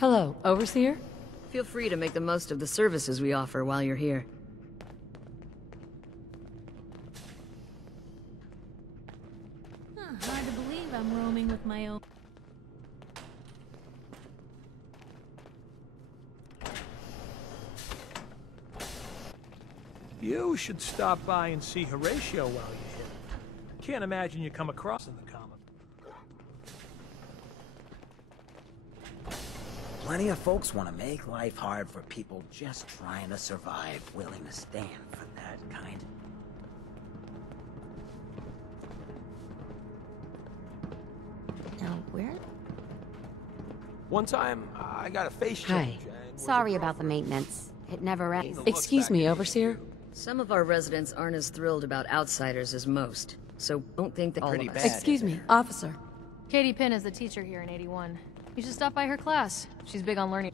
Hello, Overseer? Feel free to make the most of the services we offer while you're here. Hard to believe I'm roaming with my own. You should stop by and see Horatio while you're here. Can't imagine you come across in the comic. Plenty of folks want to make life hard for people just trying to survive, willing to stand for that kind. Now, where? One time, I got a face Hi. change. and Sorry about the maintenance. It never ends. Excuse me, Overseer? Some of our residents aren't as thrilled about outsiders as most, so don't think that all of us... Excuse me, officer. Katie Pinn is the teacher here in 81. You should stop by her class. She's big on learning.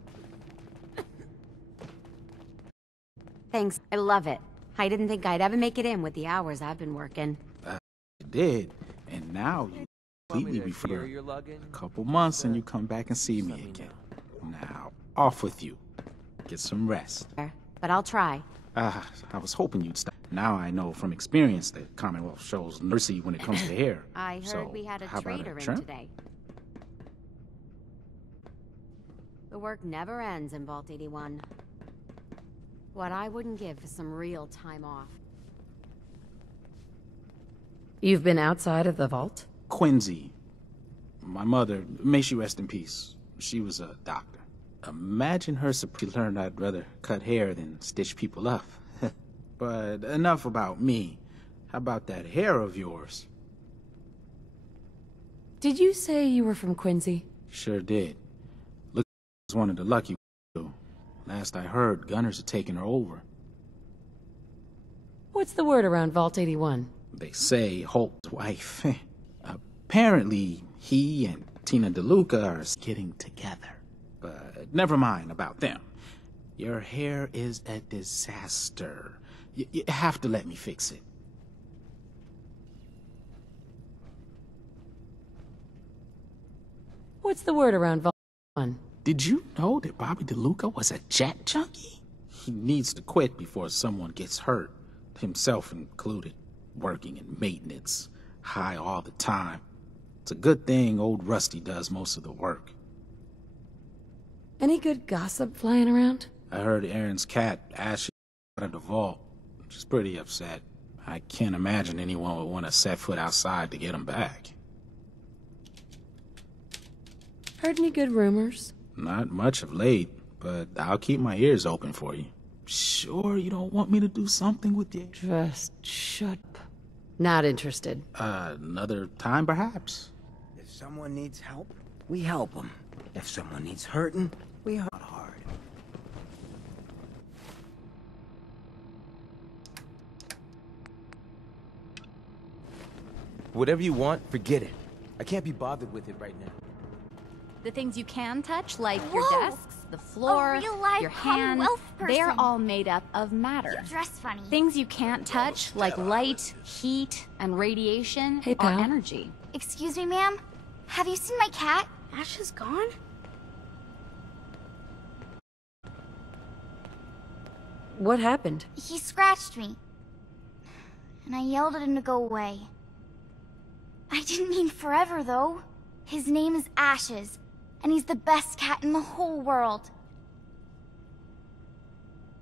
Thanks, I love it. I didn't think I'd ever make it in with the hours I've been working. You did, and now you completely refer a couple months and you come back and see me again. Now, off with you. Get some rest. But I'll try. I was hoping you'd stop. Now I know from experience that Commonwealth shows mercy when it comes to hair. I heard So, we had a how about trader in trim? today. The work never ends in Vault 81. What I wouldn't give for some real time off. You've been outside of the vault? Quincy. My mother, may she rest in peace. She was a doctor. Imagine her surprise learned I'd rather cut hair than stitch people up. But enough about me. How about that hair of yours? Did you say you were from Quincy? Sure did. Look, was one of the lucky ones. Last I heard, gunners had taken her over. What's the word around Vault 81? They say Holt's wife. Apparently, he and Tina DeLuca are getting together. But never mind about them. Your hair is a disaster. You have to let me fix it. What's the word around Vault 81? Did you know that Bobby DeLuca was a jet junkie? He needs to quit before someone gets hurt, himself included, working in maintenance, high all the time. It's a good thing old Rusty does most of the work. Any good gossip flying around? I heard Aaron's cat, Ashley, out of the vault. She's pretty upset. I can't imagine anyone would want to set foot outside to get him back. Heard any good rumors? Not much of late, but I'll keep my ears open for you. Sure you don't want me to do something with you? Just shut up. Not interested. Another time, perhaps? If someone needs help, we help them. If someone needs hurting, we hurt hard. Whatever you want, forget it. I can't be bothered with it right now. The things you can touch, like Whoa! your desks, the floor, A real-life your hands, Commonwealth they're person. all made up of matter. You dress funny. Things you can't touch, like light, heat, and radiation, Hey, are pal. energy. Excuse me, ma'am? Have you seen my cat? Ash is gone? What happened? He scratched me. And I yelled at him to go away. I didn't mean forever, though. His name is Ashes, and he's the best cat in the whole world.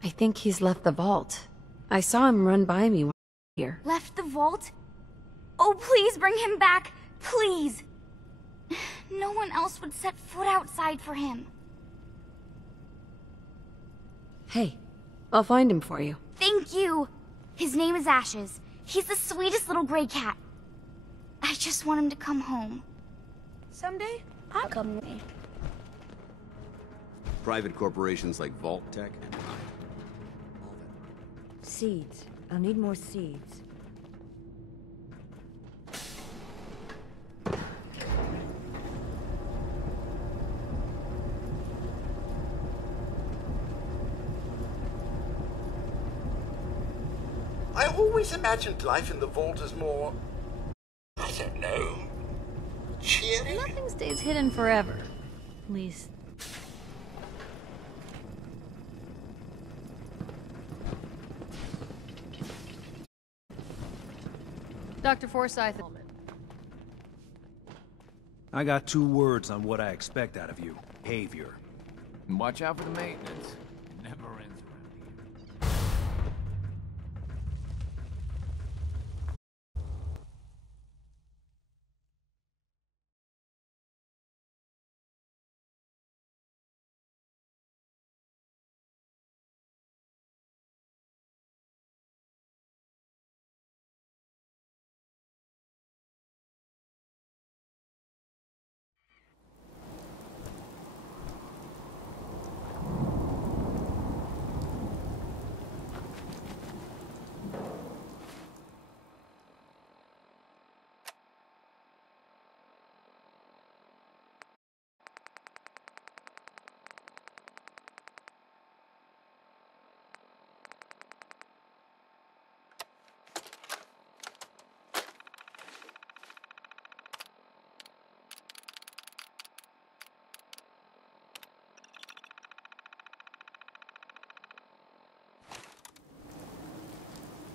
I think he's left the vault. I saw him run by me here. Left the vault? Oh, please bring him back. Please. No one else would set foot outside for him. Hey, I'll find him for you. Thank you. His name is Ashes. He's the sweetest little gray cat. I just want him to come home. Someday, I'll come with me. Private corporations like Vault Tech and Seeds. I'll need more seeds. I always imagined life in the vault as more, I don't know, cheery. Nothing stays hidden forever. At least. Dr. Forsyth. I got 2 words on what I expect out of you. Behavior. Watch out for the maintenance. It never ends around here.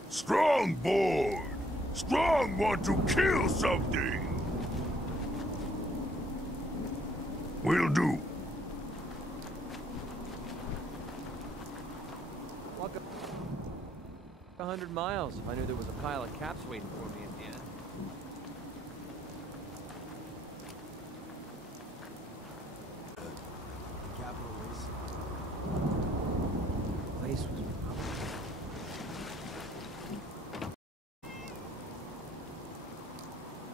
Strong bored. Strong want to kill something. Will do. Walk 100 miles if I knew there was a pile of caps waiting for me at the end. The capital place was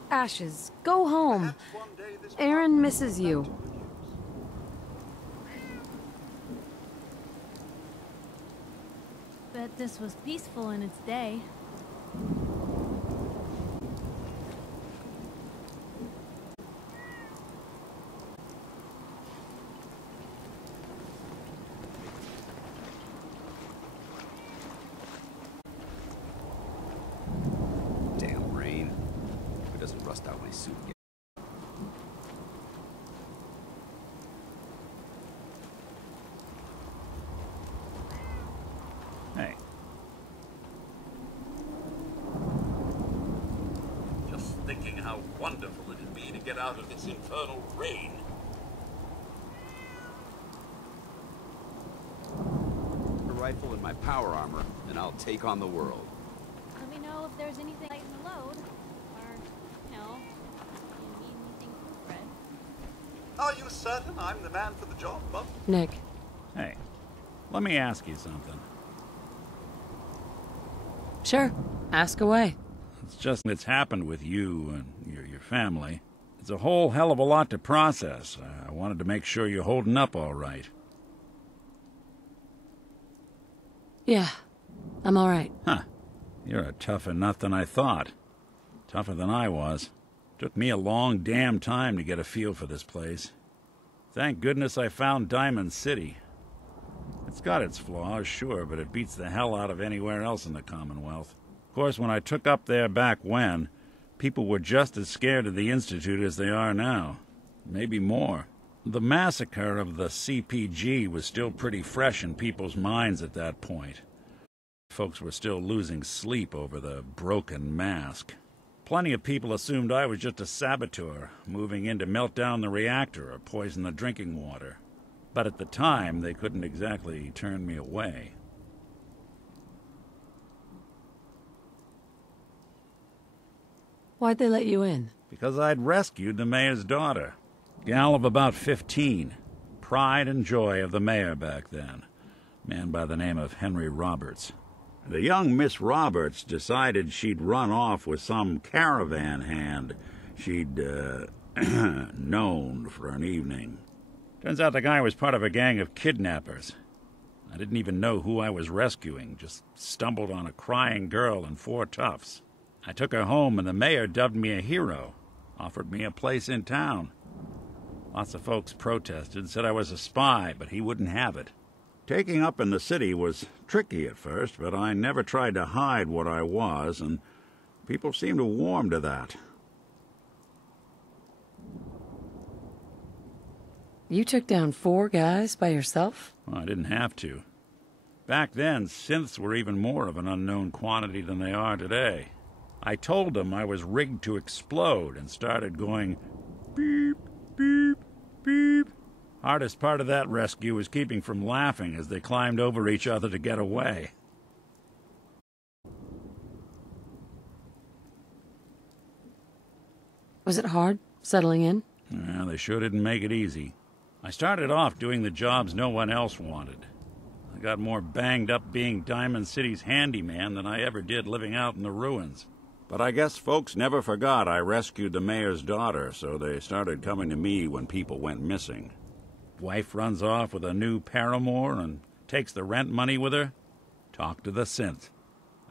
Ashes, go home. Aaron misses you. Bet this was peaceful in its day. damn rain. If it doesn't rust out my suit again. Hey. Just thinking how wonderful it'd be to get out of this infernal rain. A rifle and my power armor, and I'll take on the world. Let me know if there's anything light in the load. Or, you know, if you need anything from Fred. Are you certain I'm the man for the job, Bob? Nick. Hey, let me ask you something. Sure. Ask away. It's just it's happened with you and your family. It's a whole hell of a lot to process. I wanted to make sure you're holding up all right. Yeah, I'm all right. Huh. You're a tougher nut than I thought. Tougher than I was. Took me a long damn time to get a feel for this place. Thank goodness I found Diamond City. It's got its flaws, sure, but it beats the hell out of anywhere else in the Commonwealth. Of course, when I took up there back when, people were just as scared of the Institute as they are now. Maybe more. The massacre of the CPG was still pretty fresh in people's minds at that point. Folks were still losing sleep over the broken mask. Plenty of people assumed I was just a saboteur, moving in to melt down the reactor or poison the drinking water. But at the time, they couldn't exactly turn me away. Why'd they let you in? Because I'd rescued the mayor's daughter. Gal of about 15. Pride and joy of the mayor back then. Man by the name of Henry Roberts. The young Miss Roberts decided she'd run off with some caravan hand she'd, known for an evening. Turns out the guy was part of a gang of kidnappers. I didn't even know who I was rescuing, just stumbled on a crying girl and 4 toughs. I took her home and the mayor dubbed me a hero, offered me a place in town. Lots of folks protested, said I was a spy, but he wouldn't have it. Taking up in the city was tricky at first, but I never tried to hide what I was, and people seemed to warm to that. You took down 4 guys by yourself? Well, I didn't have to. Back then, synths were even more of an unknown quantity than they are today. I told them I was rigged to explode and started going beep, beep, beep. Hardest part of that rescue was keeping from laughing as they climbed over each other to get away. Was it hard, settling in? Yeah, they sure didn't make it easy. I started off doing the jobs no one else wanted. I got more banged up being Diamond City's handyman than I ever did living out in the ruins. But I guess folks never forgot I rescued the mayor's daughter, so they started coming to me when people went missing. Wife runs off with a new paramour and takes the rent money with her. Talk to the synth.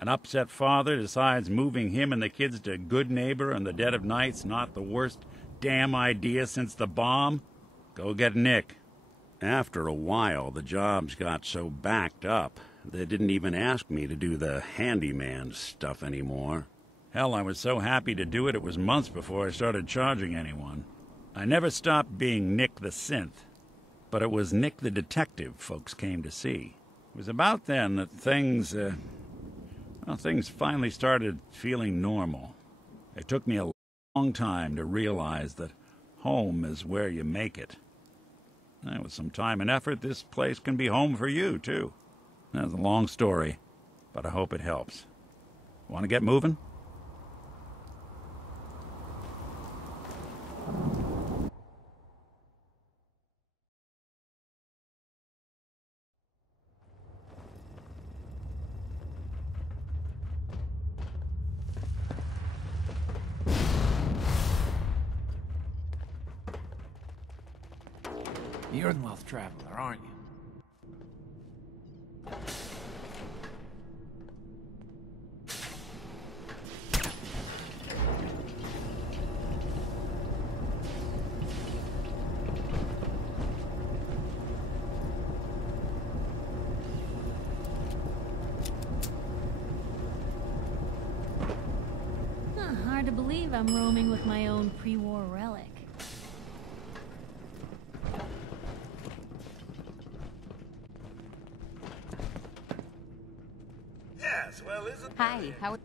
An upset father decides moving him and the kids to Good Neighbor in the dead of night's not the worst damn idea since the bomb. Go get Nick. After a while, the jobs got so backed up, they didn't even ask me to do the handyman stuff anymore. Hell, I was so happy to do it, it was months before I started charging anyone. I never stopped being Nick the synth, but it was Nick the detective folks came to see. It was about then that things finally started feeling normal. It took me a long time to realize that home is where you make it. And with some time and effort, this place can be home for you, too. That's a long story, but I hope it helps. Want to get moving? You're the wealth traveler, aren't you? Hard to believe I'm roaming with my own pre-war relic. Yes, well, isn't Hi, how...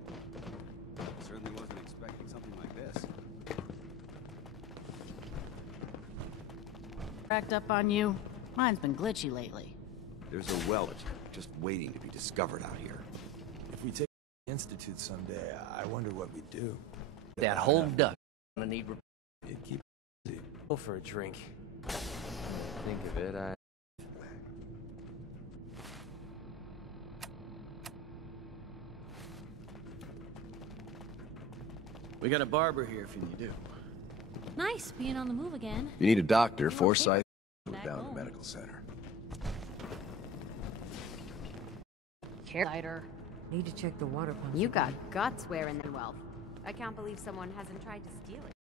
Certainly wasn't expecting something like this. Racked up on you. Mine's been glitchy lately. There's a well just waiting to be discovered out here. If we take the Institute someday, I wonder what we'd do. That whole duck gonna need keep busy. Go for a drink. Think of it, We got a barber here if you need to. Nice being on the move again. You need a doctor, Forsyth. Down at the medical center. Cider. Need to check the water pump. You got guts wearing the wealth. I can't believe someone hasn't tried to steal it.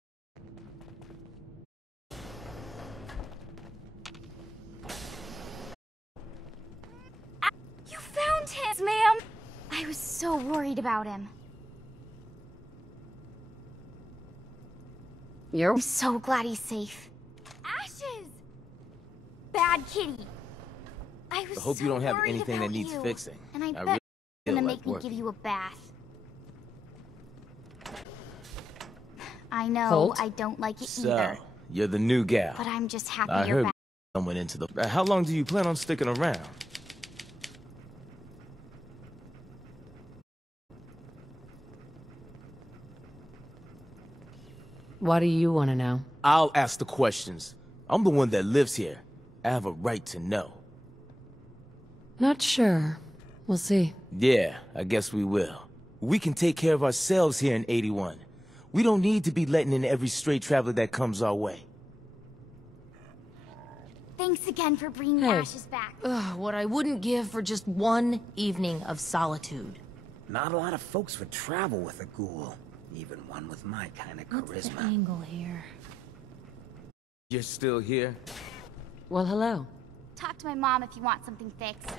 You found him, ma'am! I was so worried about him. I'm so glad he's safe. Ashes! Bad kitty. I was hope so you don't have worried anything that about needs you. fixing. And I bet really you're gonna feel make like me give you a bath. I know, Holt? I don't like it So, either. you're the new gal. But I'm just happy I you're heard back. someone into the... How long do you plan on sticking around? What do you want to know? I'll ask the questions. I'm the one that lives here. I have a right to know. Not sure. We'll see. Yeah, I guess we will. We can take care of ourselves here in 81. We don't need to be letting in every stray traveler that comes our way. Thanks again for bringing Hey. Ashes back. Ugh, what I wouldn't give for just one evening of solitude. Not a lot of folks would travel with a ghoul. Even one with my kind of charisma. What's the angle here? You're still here? Well, hello. Talk to my mom if you want something fixed.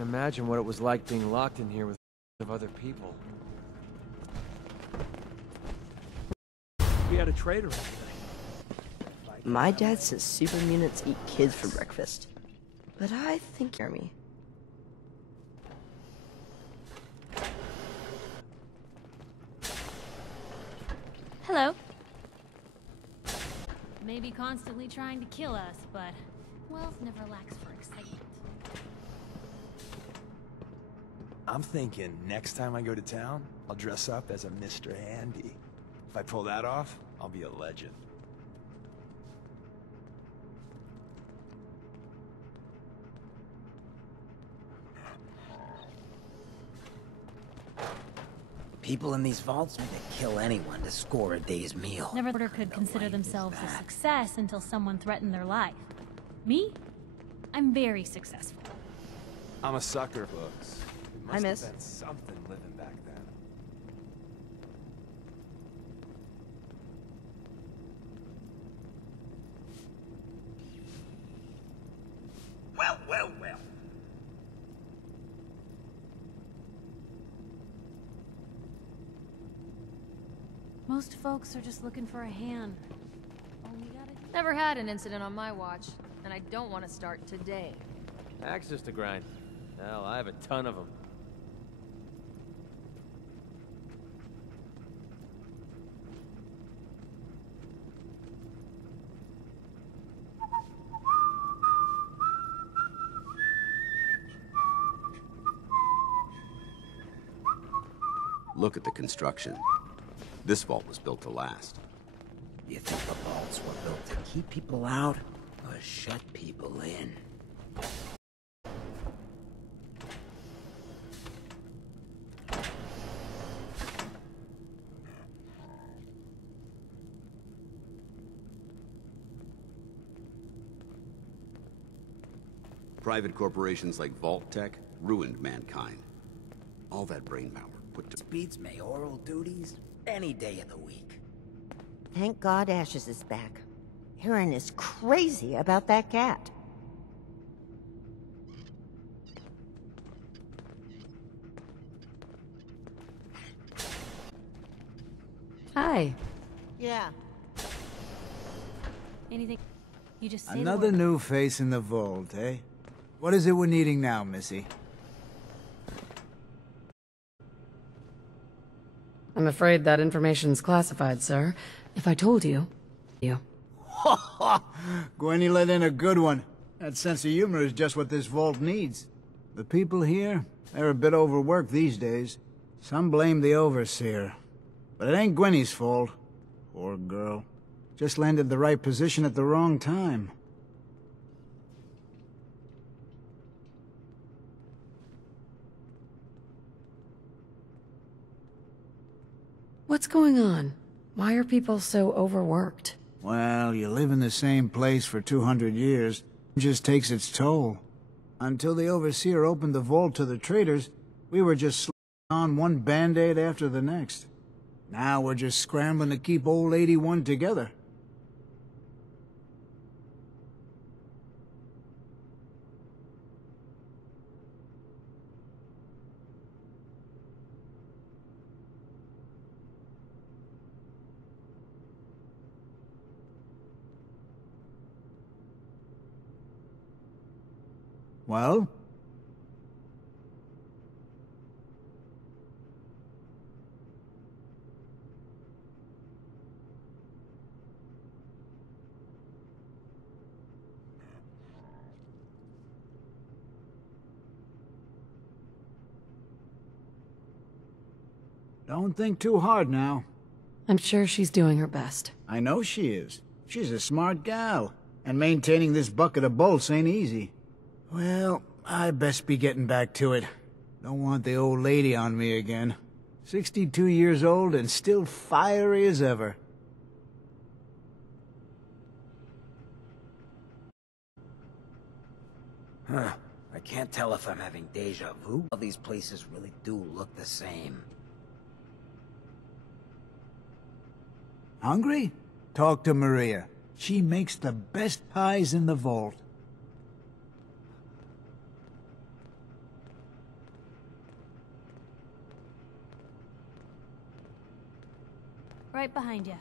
Imagine what it was like being locked in here with of other people. We had a trade or anything. My dad says super mutants eat kids for breakfast. But I think you're me. Hello. Maybe constantly trying to kill us, but wealth never lacks for excitement. I'm thinking next time I go to town, I'll dress up as a Mr. Handy. If I pull that off, I'll be a legend. People in these vaults would kill anyone to score a day's meal. Never could consider themselves a success until someone threatened their life. Me? I'm very successful. I'm a sucker for books. It Hi, must miss. have been something living back then. Well, well, well. Most folks are just looking for a hand. All you gotta do. Never had an incident on my watch, and I don't want to start today. Access to grind. Hell, I have a ton of them. Look at the construction. This vault was built to last. You think the vaults were built to keep people out or shut people in? Private corporations like Vault Tech ruined mankind. All that brainpower put to... Beats mayoral duties any day of the week. Thank God Ashes is back. Aaron is crazy about that cat. Hi. Yeah. Anything? You just say Another the word. new face in the vault, eh? What is it we're needing now, Missy? I'm afraid that information's classified, sir. If I told you... Ha ha! Gwenny let in a good one. That sense of humor is just what this vault needs. The people here, they're a bit overworked these days. Some blame the overseer. But it ain't Gwenny's fault. Poor girl. Just landed the right position at the wrong time. What's going on? Why are people so overworked? Well, you live in the same place for 200 years. It just takes its toll. Until the Overseer opened the vault to the traders, we were just slipping on one band-aid after the next. Now we're just scrambling to keep old 81 together. Well? Don't think too hard now. I'm sure she's doing her best. I know she is. She's a smart gal. And maintaining this bucket of bolts ain't easy. Well, I best be getting back to it. Don't want the old lady on me again. 62 years old and still fiery as ever. Huh. I can't tell if I'm having deja vu. All these places really do look the same. Hungry? Talk to Maria. She makes the best pies in the vault. Right behind you.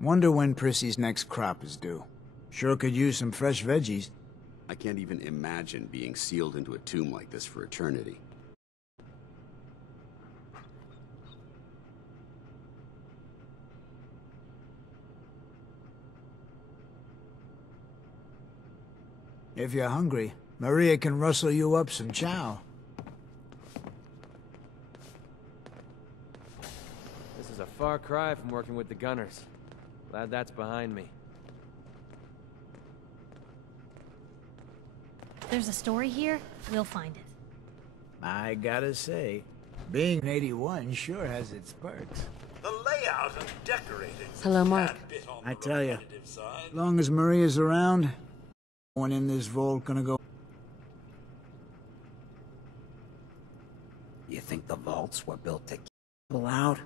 Wonder when Prissy's next crop is due. Sure could use some fresh veggies. I can't even imagine being sealed into a tomb like this for eternity. If you're hungry, Maria can rustle you up some chow. This is a far cry from working with the gunners. Glad that's behind me. If there's a story here, we'll find it. I gotta say, being an 81 sure has its perks. The layout and decorating. Hello, Mark. I tell you, as long as Maria's around, no one in this vault gonna go. You think the vaults were built to keep people out?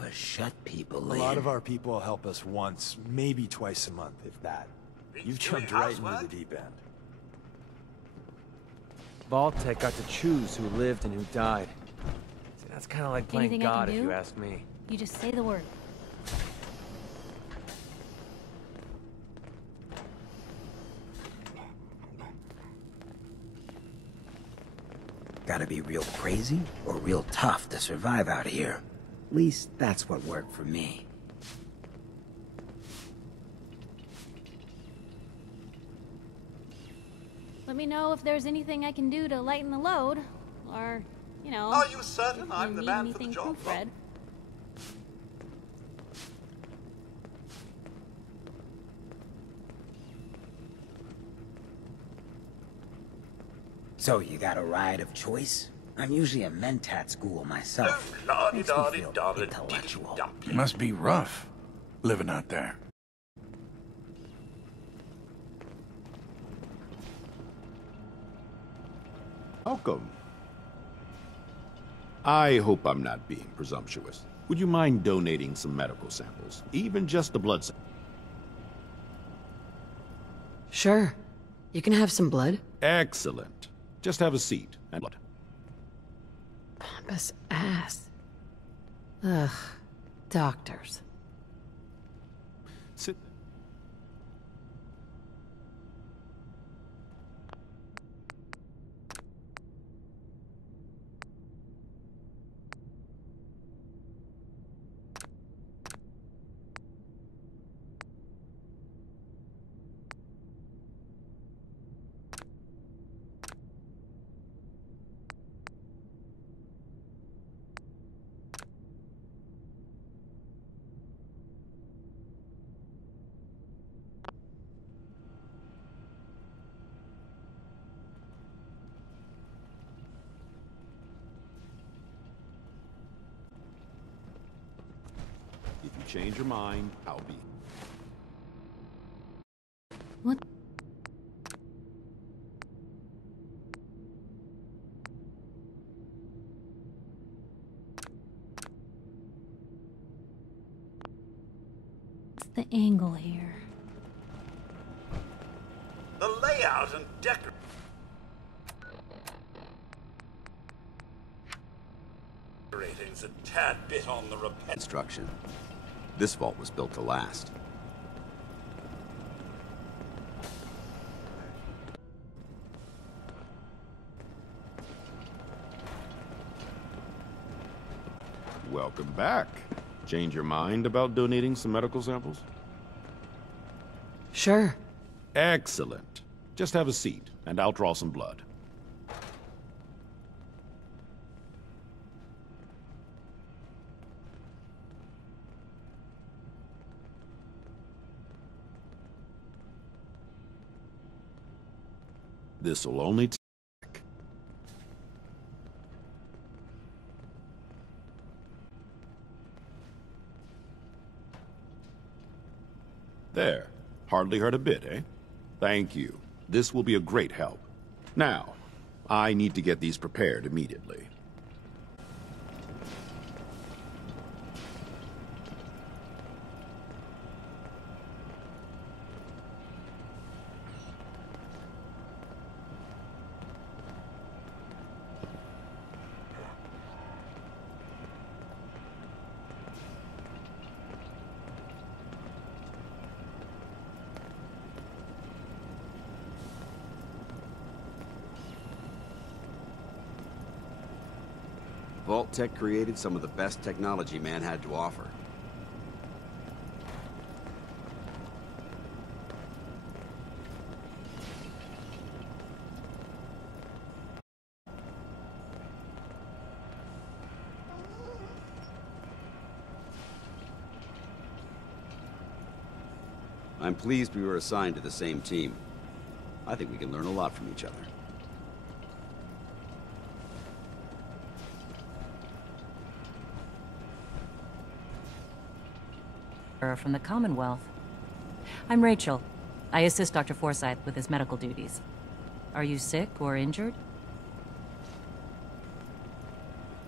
Or shut people in? A lot of our people help us once, maybe twice a month, if that. You've jumped right into the deep end. Vault-Tec got to choose who lived and who died. See, that's kind of like playing Anything I God, can if do? you ask me. You just say the word. Gotta be real crazy or real tough to survive out here. At least that's what worked for me. Let me know if there's anything I can do to lighten the load. Or, you know... Are you certain if I'm you the need man for the anything job? proofread. So you got a ride of choice? I'm usually a mentat school myself. Makes me feel intellectual. Must be rough, living out there. Welcome. I hope I'm not being presumptuous. Would you mind donating some medical samples? Even just a blood sample? Sure. You can have some blood. Excellent. Just have a seat and blood. Pompous ass. Ugh. Doctors. Sit. If you change your mind, I'll be. What? What's the angle here? The layout and decorating's a tad bit on the Construction. This vault was built to last. Welcome back. Change your mind about donating some medical samples? Sure. Excellent. Just have a seat, and I'll draw some blood. This'll only take. There. Hardly hurt a bit, eh? Thank you. This will be a great help. Now, I need to get these prepared immediately. Vault Tech created some of the best technology man had to offer. I'm pleased we were assigned to the same team. I think we can learn a lot from each other. From the Commonwealth. I'm Rachel. I assist Dr. Forsyth with his medical duties. Are you sick or injured?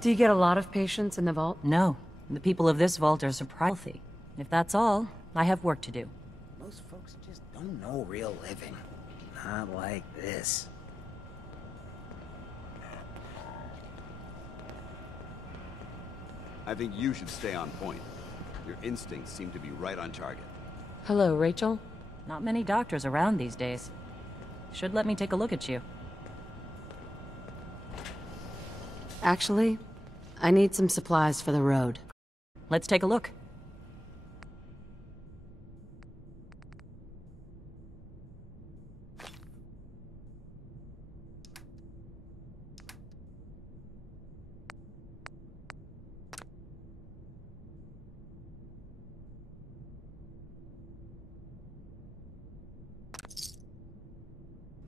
Do you get a lot of patients in the vault? No. The people of this vault are surprisingly healthy. If that's all, I have work to do. Most folks just don't know real living. Not like this. I think you should stay on point. Your instincts seem to be right on target. Hello, Rachel. Not many doctors around these days. Should let me take a look at you. Actually, I need some supplies for the road. Let's take a look.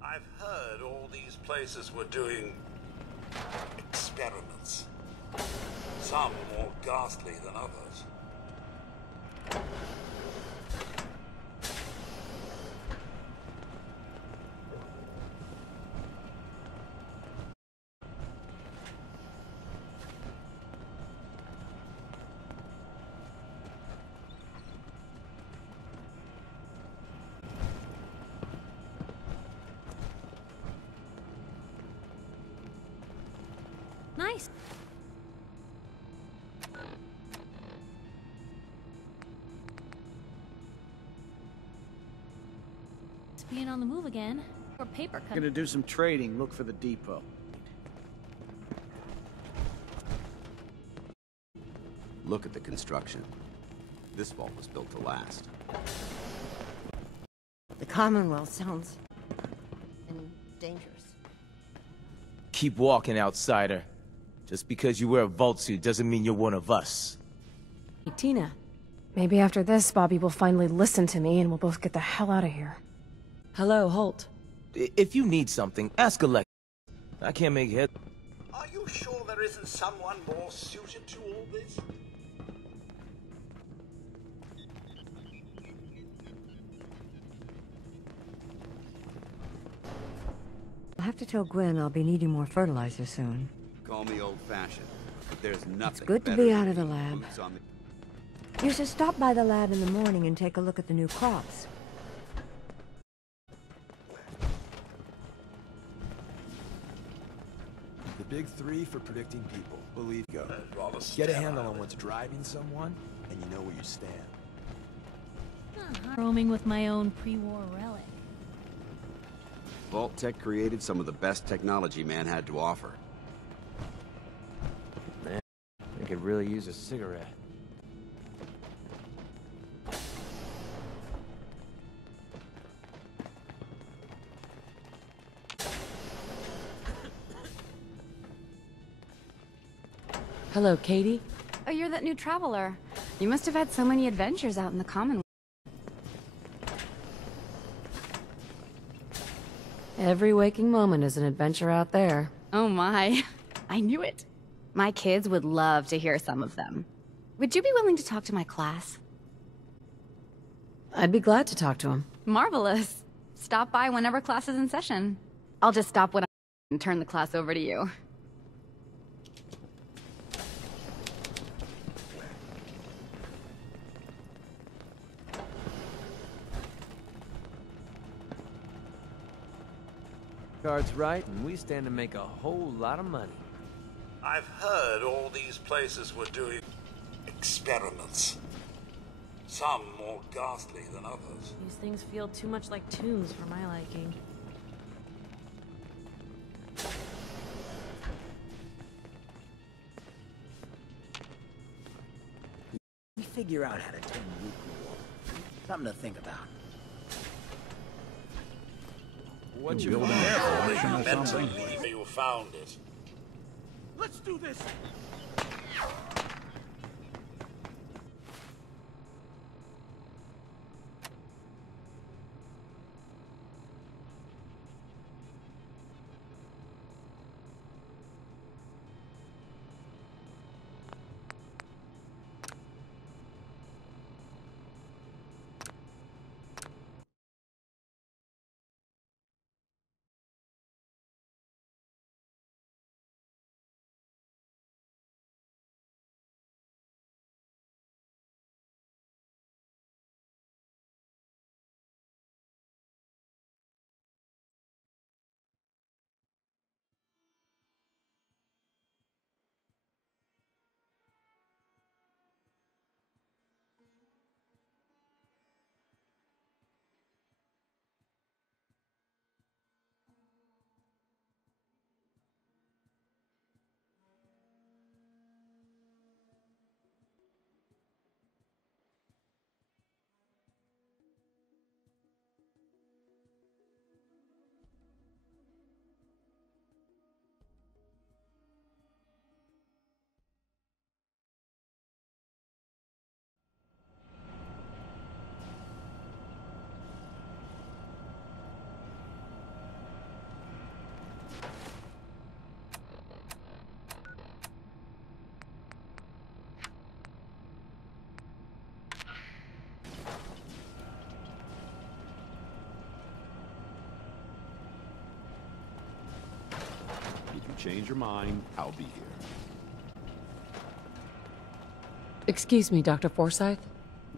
I've heard all these places were doing experiments. Some more ghastly than others. Nice. It's being on the move again. Or paper cut. Gonna do some trading, look for the depot. Look at the construction. This vault was built to last. The Commonwealth sounds dangerous. Keep walking, outsider. Just because you wear a vault suit doesn't mean you're one of us. Hey, Tina. Maybe after this, Bobby will finally listen to me and we'll both get the hell out of here. Hello, Holt. If you need something, ask Alexa. I can't make head. Are you sure there isn't someone more suited to all this? I'll have to tell Gwen I'll be needing more fertilizer soon. Call me old-fashioned, but there's nothing It's good to better be than out of the eating lab. boots on the- You should stop by the lab in the morning and take a look at the new crops. The big three for predicting people. Believe go. Rather Get a handle on what's driving someone, and you know where you stand. Roaming with my own pre-war relic. Vault Tech created some of the best technology man had to offer. Man, I could really use a cigarette. Hello, Katie. Oh, you're that new traveler. You must have had so many adventures out in the Commonwealth. Every waking moment is an adventure out there. Oh my. I knew it. My kids would love to hear some of them. Would you be willing to talk to my class? I'd be glad to talk to him. Marvelous. Stop by whenever class is in session. I'll just stop when I and turn the class over to you. Card's right, and we stand to make a whole lot of money. I've heard all these places were doing experiments. Some more ghastly than others. These things feel too much like tombs for my liking. We figure out how to turn Luke cool. Something to think about. What you building find? a formation or Meant to something? leave where you found it. Let's do this! If you change your mind, I'll be here. Excuse me, Dr. Forsyth?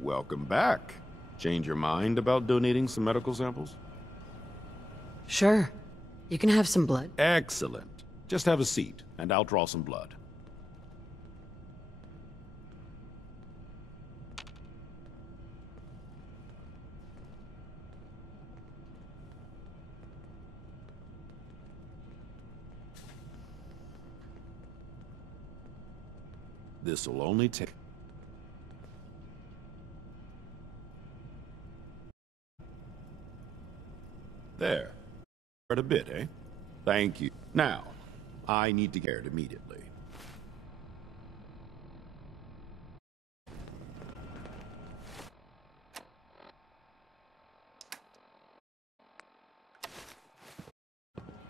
Welcome back. Change your mind about donating some medical samples? Sure. You can have some blood. Excellent. Just have a seat, and I'll draw some blood. This'll only take... There. Hurt a bit, eh? Thank you. Now, I need to get it immediately.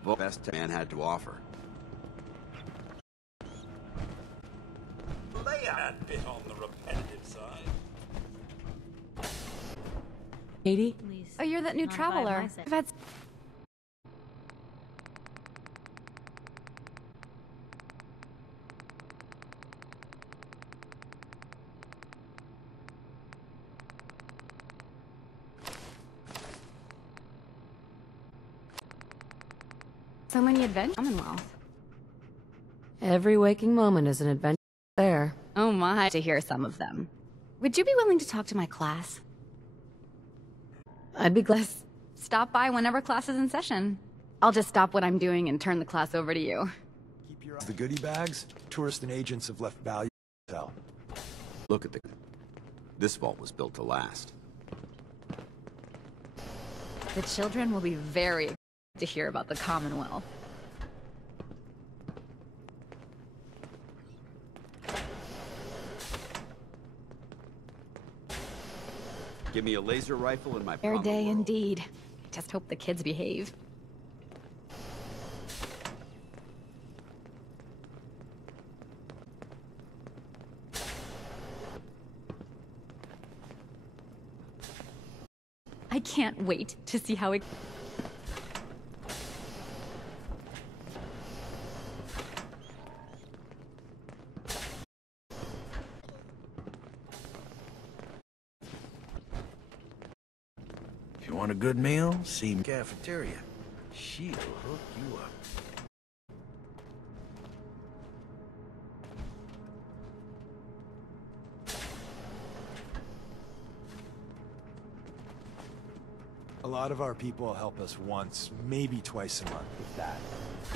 The best man had to offer. Lay that bit on the repetitive side. Katie? Oh, you're that new traveler. I've had so many adventures. Commonwealth. Every waking moment is an adventure there. Oh my, to hear some of them. Would you be willing to talk to my class? I'd be glad. Stop by whenever class is in session. I'll just stop what I'm doing and turn the class over to you. Keep your eyes. The goodie bags, tourists and agents have left value to tell. Look at this vault was built to last. The children will be very excited to hear about the Commonwealth. Give me a laser rifle and my Fair promo day world. indeed. Just hope the kids behave. I can't wait to see how it... If you want a good meal, see me cafeteria. She'll hook you up. A lot of our people help us once, maybe twice a month with that.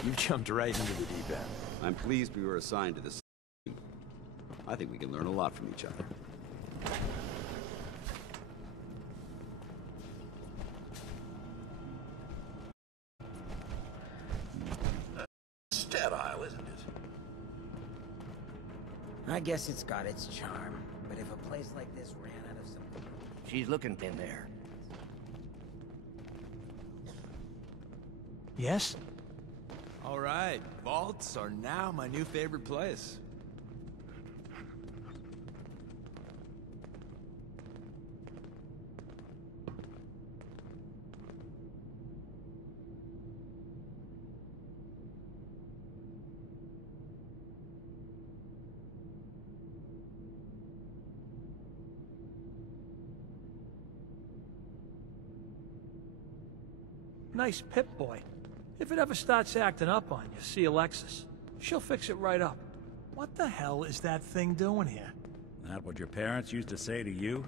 You jumped right into the deep end. I'm pleased we were assigned to this team. I think we can learn a lot from each other. Sterile, isn't it? I guess it's got its charm, but if a place like this ran out of something... She's looking in there. Yes? All right, vaults are now my new favorite place. Nice Pip-Boy. If it ever starts acting up on you, see Alexis. She'll fix it right up. What the hell is that thing doing here? Not what your parents used to say to you?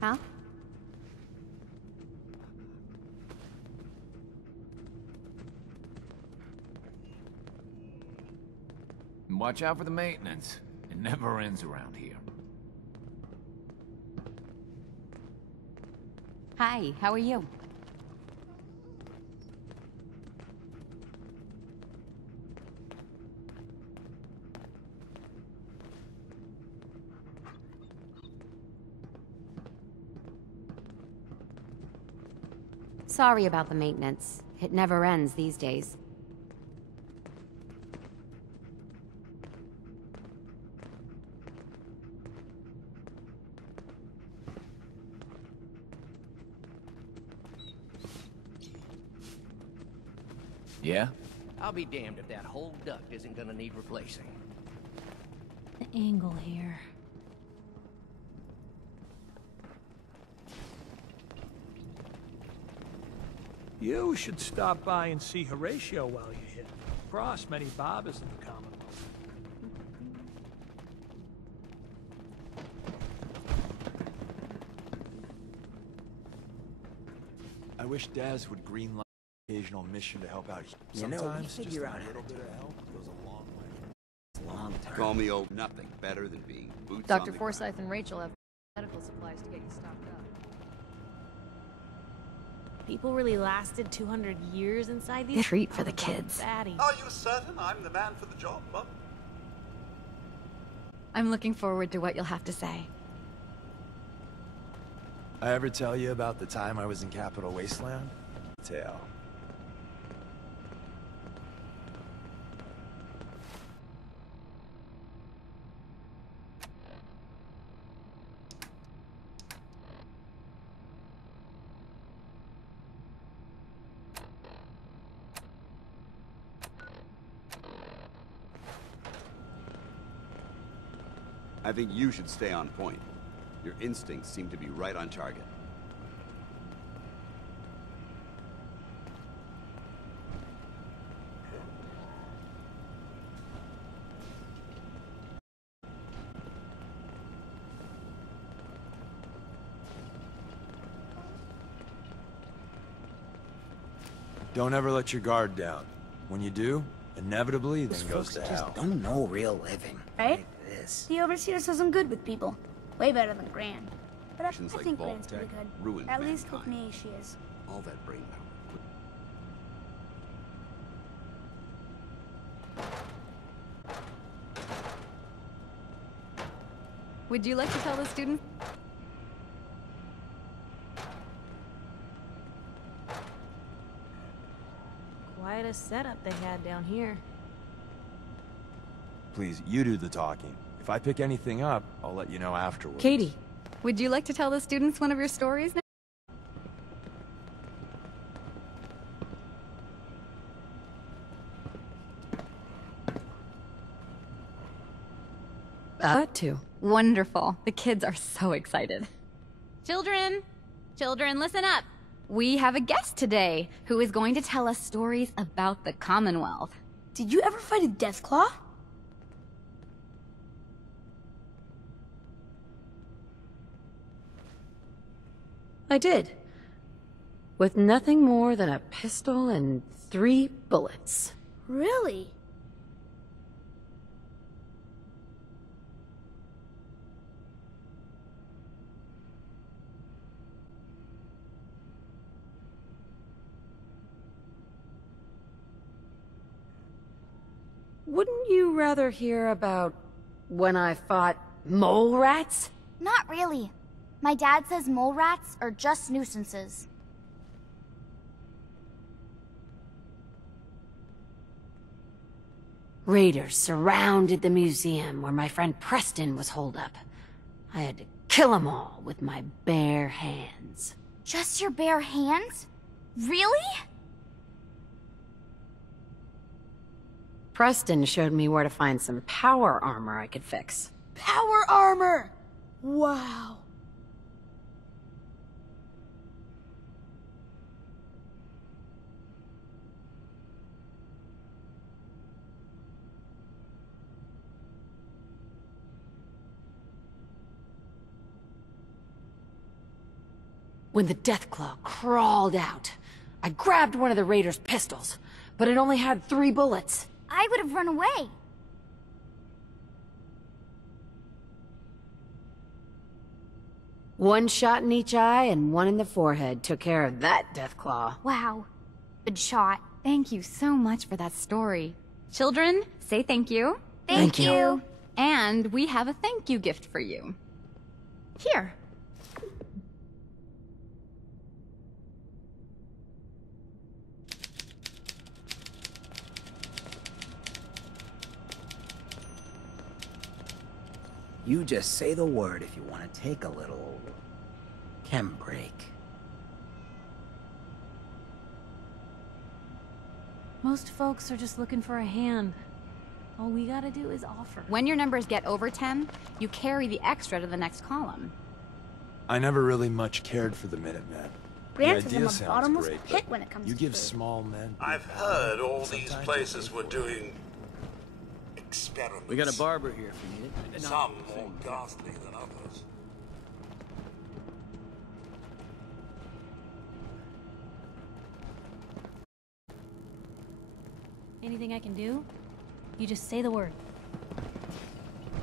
Huh? Watch out for the maintenance. It never ends around here. Hi, how are you? Sorry about the maintenance. It never ends these days. Yeah? I'll be damned if that whole duct isn't gonna need replacing. The angle here. You should stop by and see Horatio while you're here. Cross many barbers in the Commonwealth. I wish Daz would greenlight an occasional mission to help out. You know, we Sometimes just figure a out how little to bit do of it. help goes a long way. Long term. Call me old. Nothing better than being boots Dr. on the ground. Forsyth and Rachel have medical supplies to get you stocked up. People really lasted 200 years inside these... Treat for the kids. Fatty. Are you certain I'm the man for the job, Mum? I'm looking forward to what you'll have to say. I ever tell you about the time I was in Capital Wasteland? Tale. I think you should stay on point. Your instincts seem to be right on target. Don't ever let your guard down. When you do, inevitably, Those then goes folks to just hell. don't know real living. Right? This. The Overseer says I'm good with people. Way better than Gran. But I Actions like think Vault Gran's pretty Tech good. ruined At least with mankind. me, she is. All that brain power. Would you like to tell the students? Quite a setup they had down here. Please, you do the talking. If I pick anything up, I'll let you know afterwards. Katie, would you like to tell the students one of your stories now? Too. Wonderful. The kids are so excited. Children, listen up. We have a guest today who is going to tell us stories about the Commonwealth. Did you ever fight a Deathclaw? I did. With nothing more than a pistol and 3 bullets. Really? Wouldn't you rather hear about when I fought mole rats? Not really. My dad says mole rats are just nuisances. Raiders surrounded the museum where my friend Preston was holed up. I had to kill them all with my bare hands. Just your bare hands? Really? Preston showed me where to find some power armor I could fix. Power armor! Wow. When the Deathclaw crawled out, I grabbed one of the Raiders' pistols, but it only had 3 bullets. I would have run away. One shot in each eye and 1 in the forehead took care of that Deathclaw. Wow. Good shot. Thank you so much for that story. Children, say thank you. Thank you. And we have a thank you gift for you. Here. You just say the word if you want to take a little chem break. Most folks are just looking for a hand. All we gotta do is offer. When your numbers get over 10, you carry the extra to the next column. I never really much cared for the Minutemen. The Grant is in idea a sounds bottomless great, pit but when it comes you to give food. small men... I've heard all these places were doing experiments. We got a barber here if you need it. Some more ghastly than others. Anything I can do? You just say the word.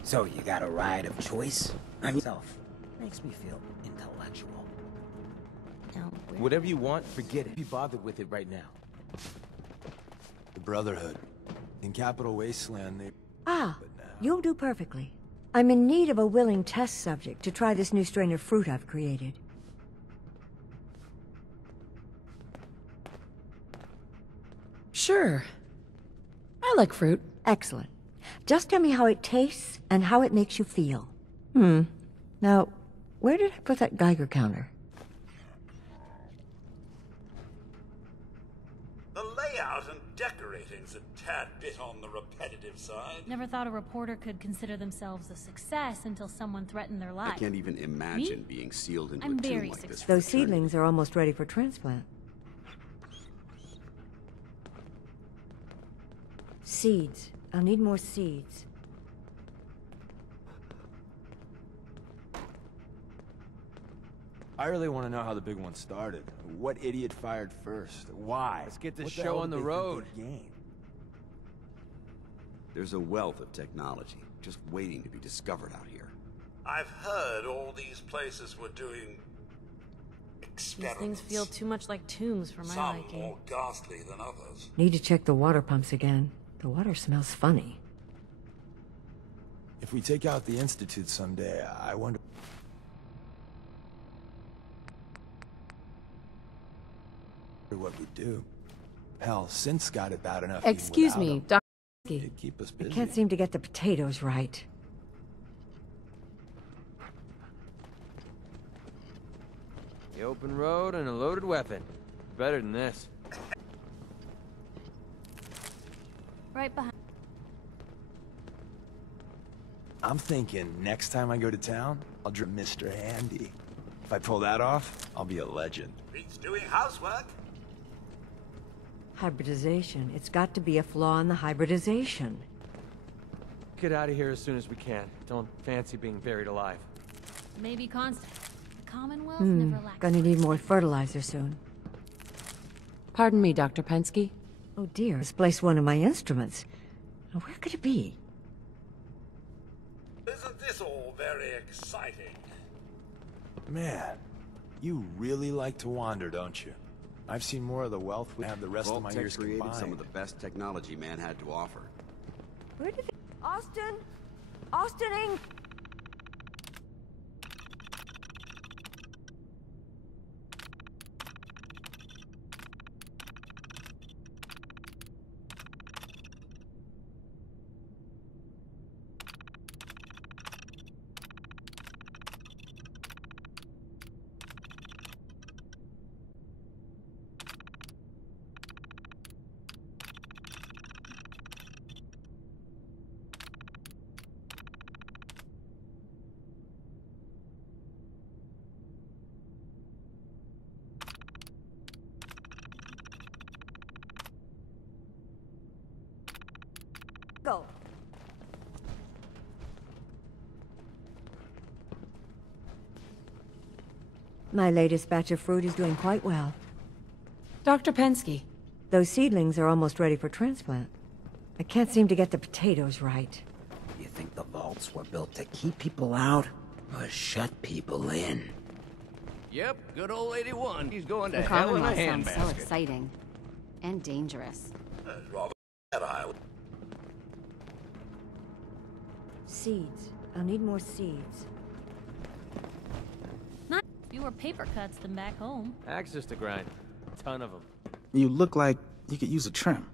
So you got a ride of choice? I'm myself. Makes me feel intellectual. Now, Whatever you want, forget it. Be bothered with it right now. The Brotherhood. In Capital Wasteland, they... Ah, you'll do perfectly. I'm in need of a willing test subject to try this new strain of fruit I've created. Sure. I like fruit. Excellent. Just tell me how it tastes and how it makes you feel. Now, where did I put that Geiger counter? The layout and decorating's a tad bit on the repetitive side. Never thought a reporter could consider themselves a success until someone threatened their life. I can't even imagine being sealed into I'm a tomb very like this. Those seedlings are almost ready for transplant. Seeds. I'll need more seeds. I really want to know how the big one started. What idiot fired first? Why? Let's get this What the show hell on did the they think road. they'd gain? There's a wealth of technology just waiting to be discovered out here. I've heard all these places were doing These experiments. things feel too much like tombs for my Some liking. more ghastly than others. Need to check the water pumps again. The water smells funny. If we take out the Institute someday, I wonder... what we do. Hell, Synth's got it bad enough. even Excuse without me, him. Doctor, Pensky. Keep us I busy. can't seem to get the potatoes right. The open road and a loaded weapon. Better than this. Right behind. I'm thinking next time I go to town, I'll drip Mr. Handy. If I pull that off, I'll be a legend. Beats doing housework. Hybridization. It's got to be a flaw in the hybridization. Get out of here as soon as we can. Don't fancy being buried alive. Maybe constant. The Commonwealth never lacks. Gonna need more fertilizer soon. Pardon me, Dr. Pensky. Oh dear, misplaced one of my instruments. Now, where could it be? Isn't this all very exciting? Man, you really like to wander, don't you? I've seen more of the wealth we have the rest of my years created combined. some of the best technology man had to offer. Where did it... Austin? Austin Inc. Go. My latest batch of fruit is doing quite well. Dr. Pensky. Those seedlings are almost ready for transplant. I can't seem to get the potatoes right. You think the vaults were built to keep people out or shut people in? Yep, good old 81. He's going to The hell in a Commonwealth sounds so handbasket. exciting. And dangerous. Rather sterile. Seeds. I'll need more seeds. Not fewer paper cuts than back home. Axes to grind. Ton of them. You look like you could use a trim.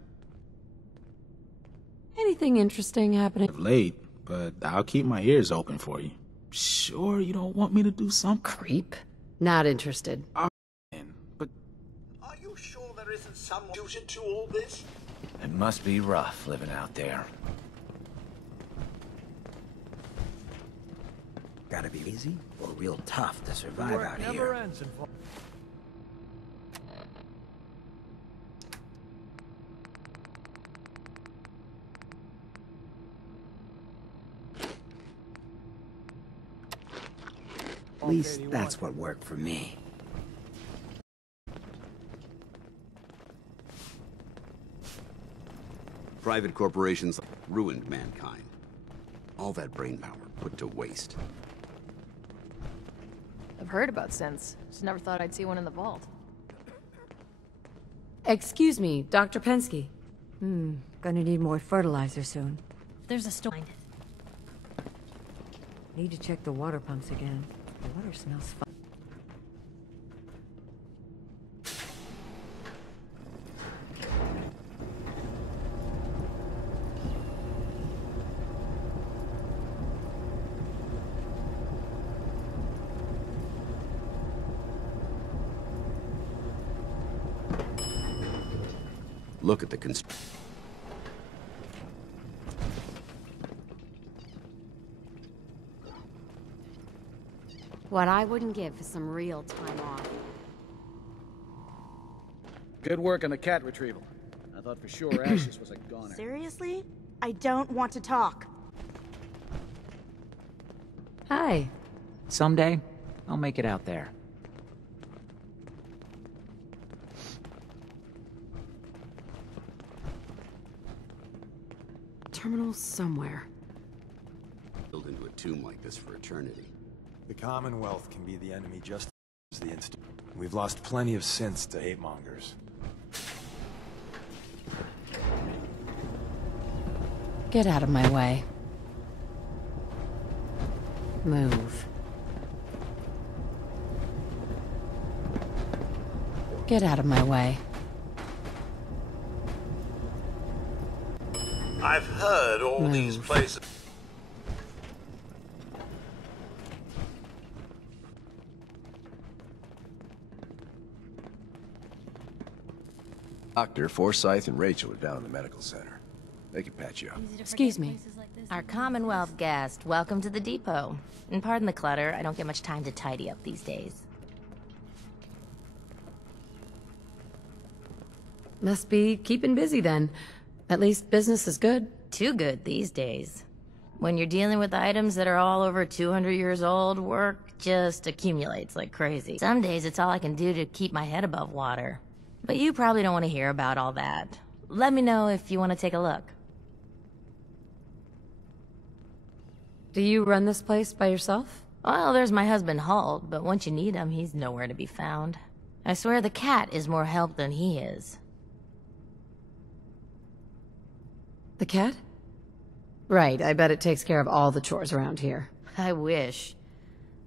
Anything interesting happening? Late, but I'll keep my ears open for you. Sure you don't want me to do something? Creep. Not interested. But Are you sure there isn't someone suited to all this? It must be rough living out there. Gotta be easy or real tough to survive out never here. ends in At least that's what worked for me. Private corporations ruined mankind. All that brainpower put to waste. I've heard about synths. Just never thought I'd see one in the vault. Excuse me, Dr. Pensky. Gonna need more fertilizer soon. There's a store. Need to check the water pumps again. The water smells fun. Look at the What I wouldn't give for some real time off. Good work on the cat retrieval. I thought for sure Ashes was a goner. Seriously? I don't want to talk. Hi. Someday, I'll make it out there. Terminal somewhere. built into a tomb like this for eternity. The Commonwealth can be the enemy just as the Institute. We've lost plenty of sense to hate mongers. Get out of my way. Move. Get out of my way. I've heard all these places. Doctor, Forsyth, and Rachel are down in the medical center. They can patch you up. Excuse me. Our Commonwealth guest, welcome to the depot. And pardon the clutter, I don't get much time to tidy up these days. Must be keeping busy then. At least business is good. Too good these days. When you're dealing with items that are all over 200 years old, work just accumulates like crazy. Some days it's all I can do to keep my head above water. But you probably don't want to hear about all that. Let me know if you want to take a look. Do you run this place by yourself? Well, there's my husband Halt, but once you need him, he's nowhere to be found. I swear the cat is more help than he is. The cat? Right, I bet it takes care of all the chores around here. I wish.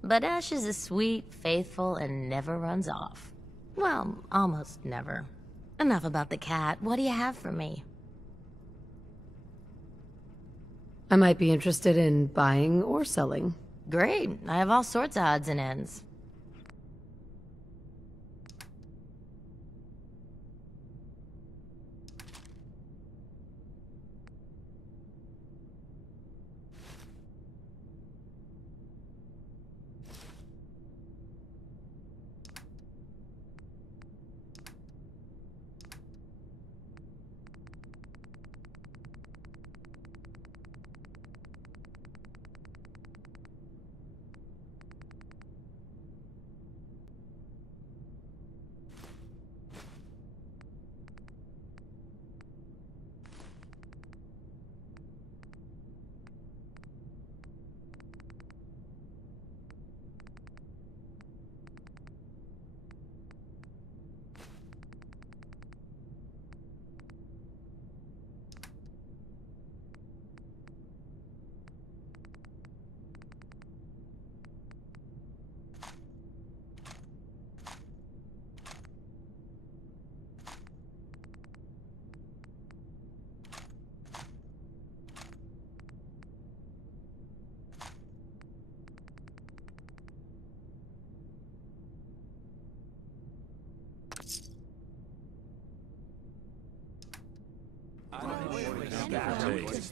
But Ash is a sweet, faithful, and never runs off. Well, almost never. Enough about the cat. What do you have for me? I might be interested in buying or selling. Great. I have all sorts of odds and ends.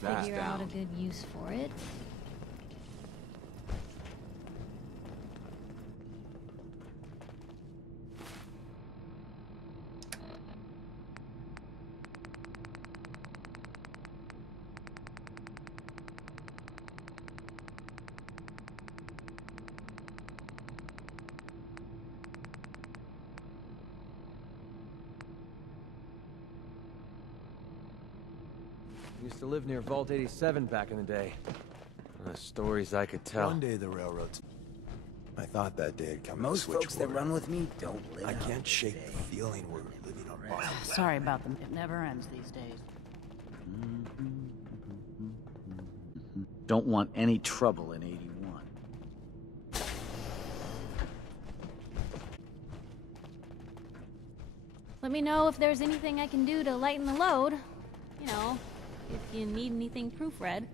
Figure out a good use for it. Used to live near Vault 87 back in the day. The stories I could tell. One day the railroads. I thought that day had come. Most folks that run with me don't live. I can't shake the feeling we're living on borrowed land. Sorry about them. It never ends these days. Don't want any trouble in 81. Let me know if there's anything I can do to lighten the load. You know, if you need anything proofread.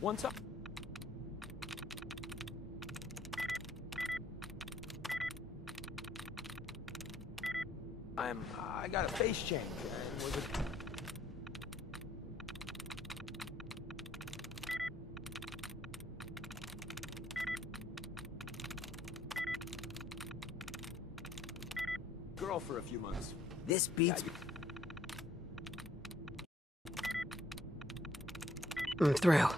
One time. I got a face change. Was it... Girl for a few months. This beats. Through.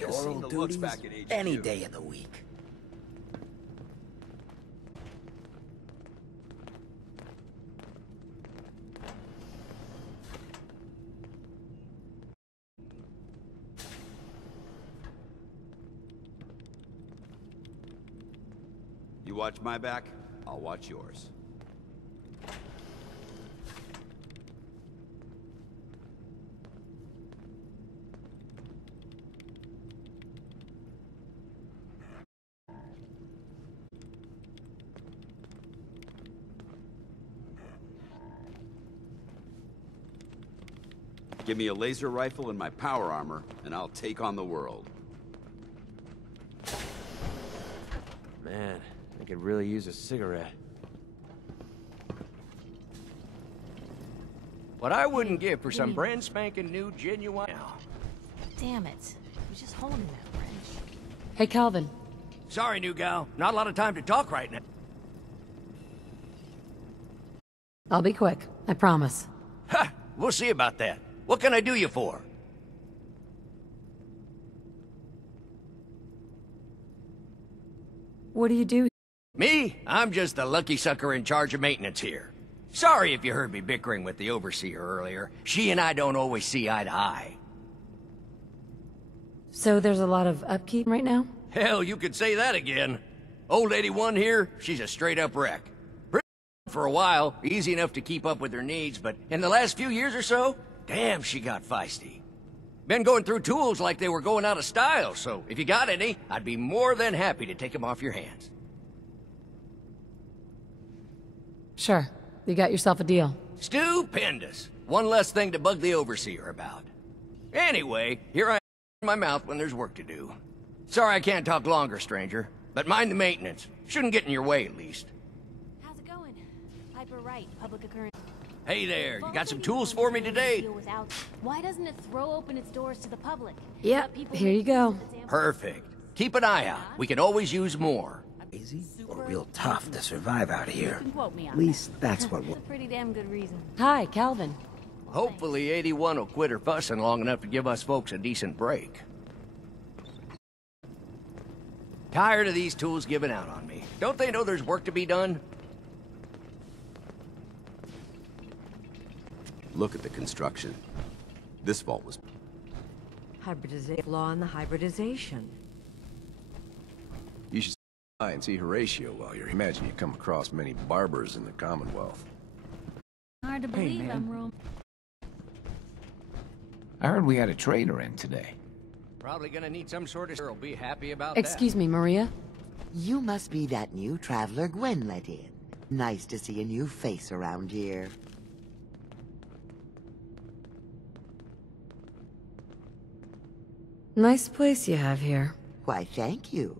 Pastoral duties any day of the week. You watch my back, I'll watch yours. Give me a laser rifle and my power armor, and I'll take on the world. Man, I could really use a cigarette. What I wouldn't give for some brand spanking new genuine... Damn it. I was just holding that wrench. Hey, Calvin. Sorry, new gal. Not a lot of time to talk right now. I'll be quick. I promise. Ha! We'll see about that. What can I do you for? What do you do? Me? I'm just the lucky sucker in charge of maintenance here. Sorry if you heard me bickering with the overseer earlier. She and I don't always see eye to eye. So there's a lot of upkeep right now? Hell, you could say that again. Old 81 here, she's a straight-up wreck. Pretty for a while, easy enough to keep up with her needs, but in the last few years or so, damn, she got feisty. Been going through tools like they were going out of style, so if you got any, I'd be more than happy to take them off your hands. Sure. You got yourself a deal. Stupendous. One less thing to bug the overseer about. Anyway, here I am in my mouth when there's work to do. Sorry I can't talk longer, stranger, but mind the maintenance. Shouldn't get in your way, at least. How's it going? Piper Wright, public occurrence. Hey there, you got some tools for me today? Why doesn't it throw open its doors to the public? Yep, here you go. Perfect. Keep an eye out. We could always use more. Easy or real tough to survive out here. At At least that's what That's a pretty damn good reason. Hi, Calvin. Hopefully 81 will quit her fussing long enough to give us folks a decent break. Tired of these tools giving out on me. Don't they know there's work to be done? Look at the construction. This vault was... Hybridization. Flaw in the hybridization. You should try and see Horatio while you're... Imagine you come across many barbers in the Commonwealth. Hard to believe I'm wrong. I heard we had a trader in today. Probably gonna need some sort of... I'll be happy about Excuse me, Maria? You must be that new traveler Gwen let in. Nice to see a new face around here. Nice place you have here. Why, thank you.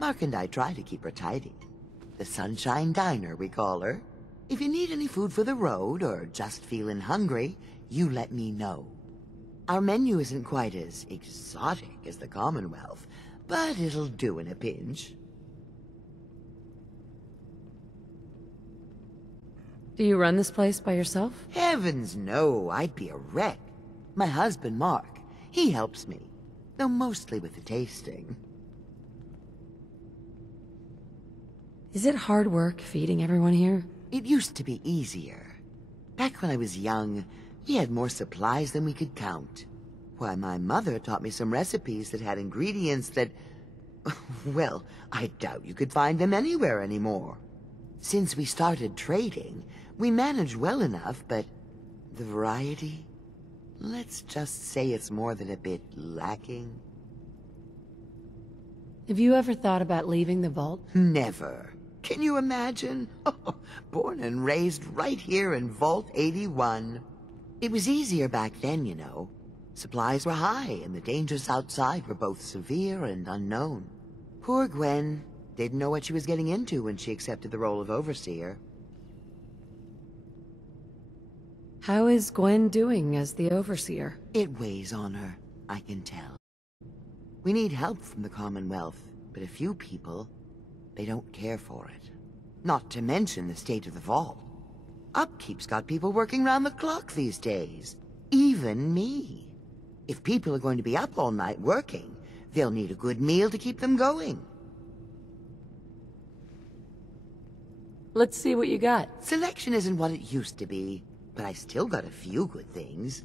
Mark and I try to keep her tidy. The Sunshine Diner, we call her. If you need any food for the road, or just feeling hungry, you let me know. Our menu isn't quite as exotic as the Commonwealth, but it'll do in a pinch. Do you run this place by yourself? Heavens no, I'd be a wreck. My husband, Mark, he helps me. Though mostly with the tasting. Is it hard work feeding everyone here? It used to be easier. Back when I was young, we had more supplies than we could count. Why, my mother taught me some recipes that had ingredients that... well, I doubt you could find them anywhere anymore. Since we started trading, we managed well enough, but the variety... let's just say it's more than a bit lacking. Have you ever thought about leaving the vault? Never. Can you imagine? Born and raised right here in Vault 81. It was easier back then, you know. Supplies were high, and the dangers outside were both severe and unknown. Poor Gwen didn't know what she was getting into when she accepted the role of overseer. How is Gwen doing as the overseer? It weighs on her, I can tell. We need help from the Commonwealth, but a few people, they don't care for it. Not to mention the state of the vault. Upkeep's got people working round the clock these days. Even me. If people are going to be up all night working, They'll need a good meal to keep them going. Let's see what you got. Selection isn't what it used to be, but I still got a few good things.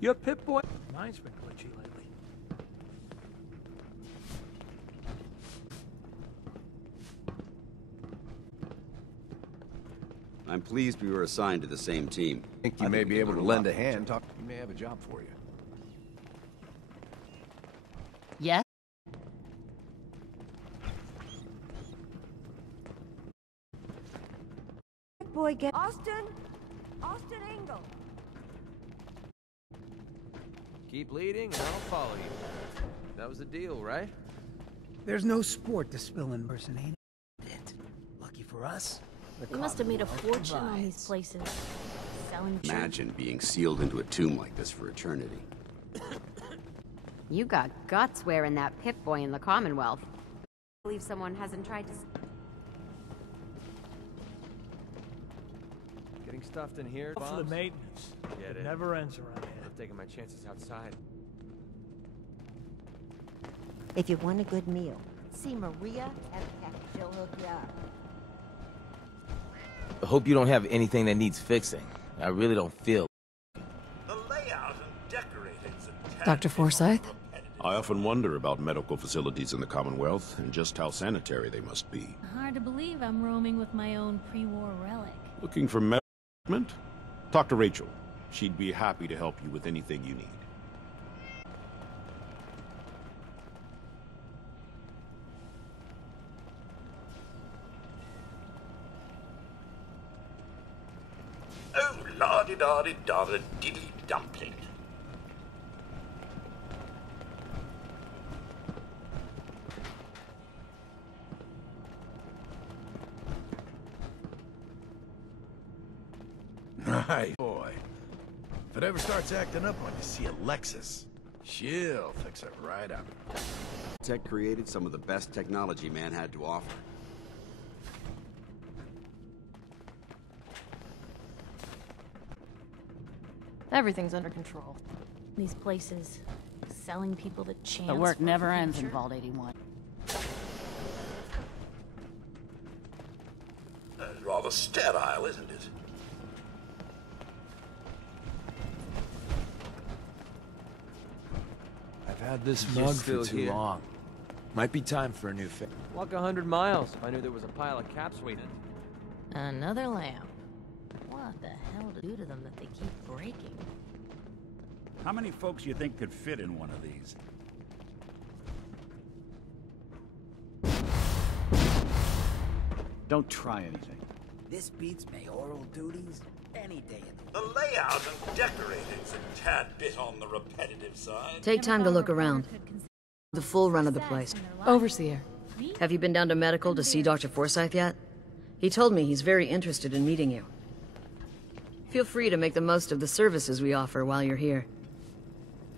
Your Pip-Boy? Mine's been glitchy lately. I'm pleased we were assigned to the same team. Think you may be able to lend a hand. Talk. We may have a job for you. Yes? Boy, get Austin Engel. Keep leading, and I'll follow you. That was the deal, right? There's no sport to spill impersonating it. Lucky for us. We must have made a fortune on these places. Selling Imagine being sealed into a tomb like this for eternity. You got guts wearing that Pip-Boy in the Commonwealth. I believe someone hasn't tried to... Getting stuffed in here. For the maintenance. Get It it. never ends around here. I'm taking my chances outside. If you want a good meal, see Maria at Peck. She'll hook you up. I hope you don't have anything that needs fixing. I really don't feel. The layout and decorating's a Dr. Forsyth? I often wonder about medical facilities in the Commonwealth and just how sanitary they must be. Hard to believe I'm roaming with my own pre-war relic. Looking for medical treatment? Talk to Rachel. She'd be happy to help you with anything you need. Oh, la-di-da-di-da-da, diddly dumpling. Right, boy. If it ever starts acting up when you see a Lexus, she'll fix it right up. Tech created some of the best technology man had to offer. Everything's under control. These places, selling people the chance. The work for a never ends in future. Vault 81. Rather sterile, isn't it? I've had this You're mug for still too here. long. Might be time for a new fit. Walk 100 miles if I knew there was a pile of caps waiting. Another lamp. What the hell to do to them that they keep breaking? How many folks you think could fit in one of these? Don't try anything. This beats mayoral duties any day of The layout and decorating's a tad bit on the repetitive side. Take time to look around. The full run of the place. Overseer. Have you been down to medical to see Dr. Forsyth yet? He told me he's very interested in meeting you. Feel free to make the most of the services we offer while you're here.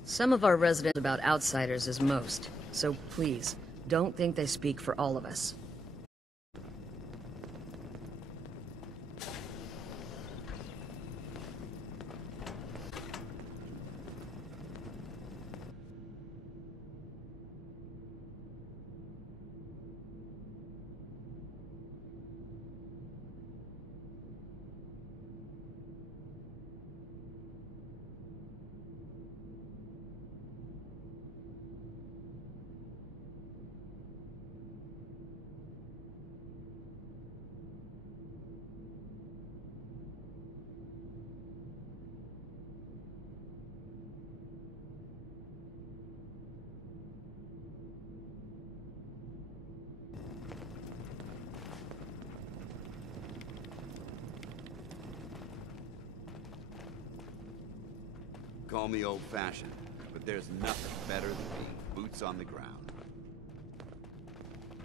Some of our residents are about outsiders as most, so please, don't think they speak for all of us. Call me old-fashioned, but there's nothing better than being boots on the ground.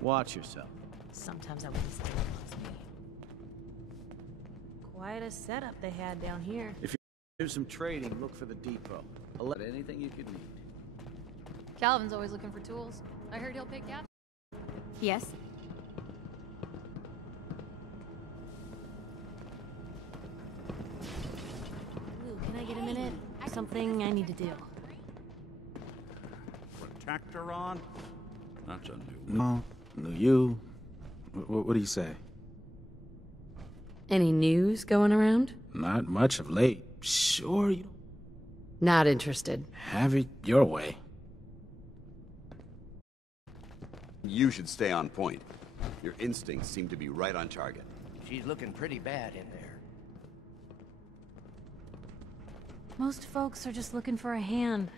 Watch yourself. Sometimes I wish someone loves me. Quite a setup they had down here. If Do some trading, look for the depot. I'll let anything you could need. Calvin's always looking for tools. I heard he'll pay cash. Yes? Ooh, can I get a minute? Something I need to do. Protector on? That's a new No, you. What do you say? Any news going around? Not much of late. Sure, you Not interested. have it your way. You should stay on point. Your instincts seem to be right on target. She's looking pretty bad in there. Most folks are just looking for a hand.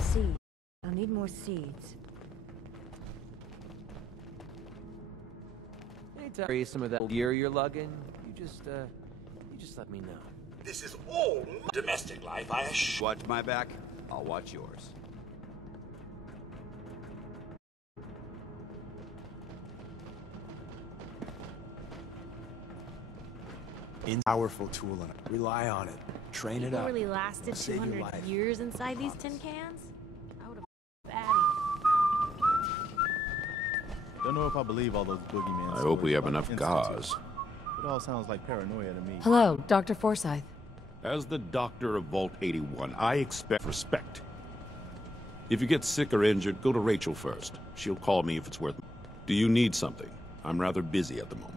Seeds. I'll need more seeds. Anytime some of that gear you're lugging, you just let me know. This is all domestic life, I assure. Watch my back, I'll watch yours. Powerful tool and rely on it. Train it People up. really lasted It'll save your 200 life. years inside these tin cans? I would have batty. Don't know if I believe all those boogeyman I hope we stories have about enough institutes. gauze. It all sounds like paranoia to me. Hello, Dr. Forsyth. As the doctor of Vault 81, I expect respect. If you get sick or injured, go to Rachel first. She'll call me if it's worth it. Do you need something? I'm rather busy at the moment.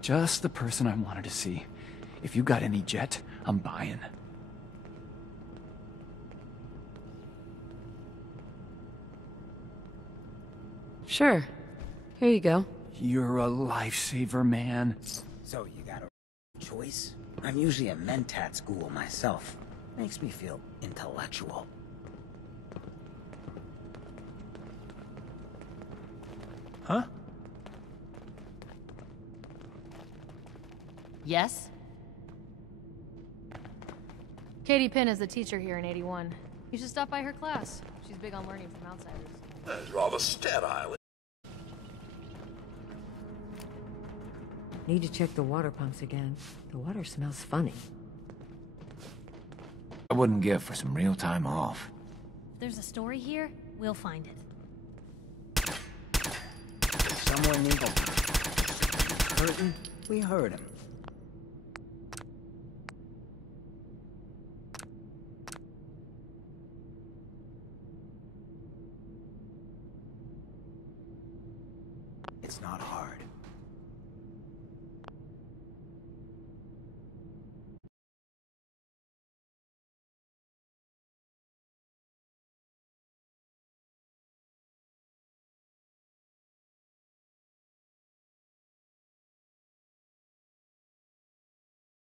Just the person I wanted to see. If you got any jet, I'm buying. Sure. Here you go. You're a lifesaver, man. So you got a choice? I'm usually a mentat school myself. Makes me feel intellectual. Huh? Yes? Katie Pinn is the teacher here in 81. You should stop by her class. She's big on learning from outsiders. That's rather sterile. Need to check the water pumps again. The water smells funny. I wouldn't give for some real time off. If there's a story here, we'll find it. Someone need help. Hurting? We heard him. It's not hard.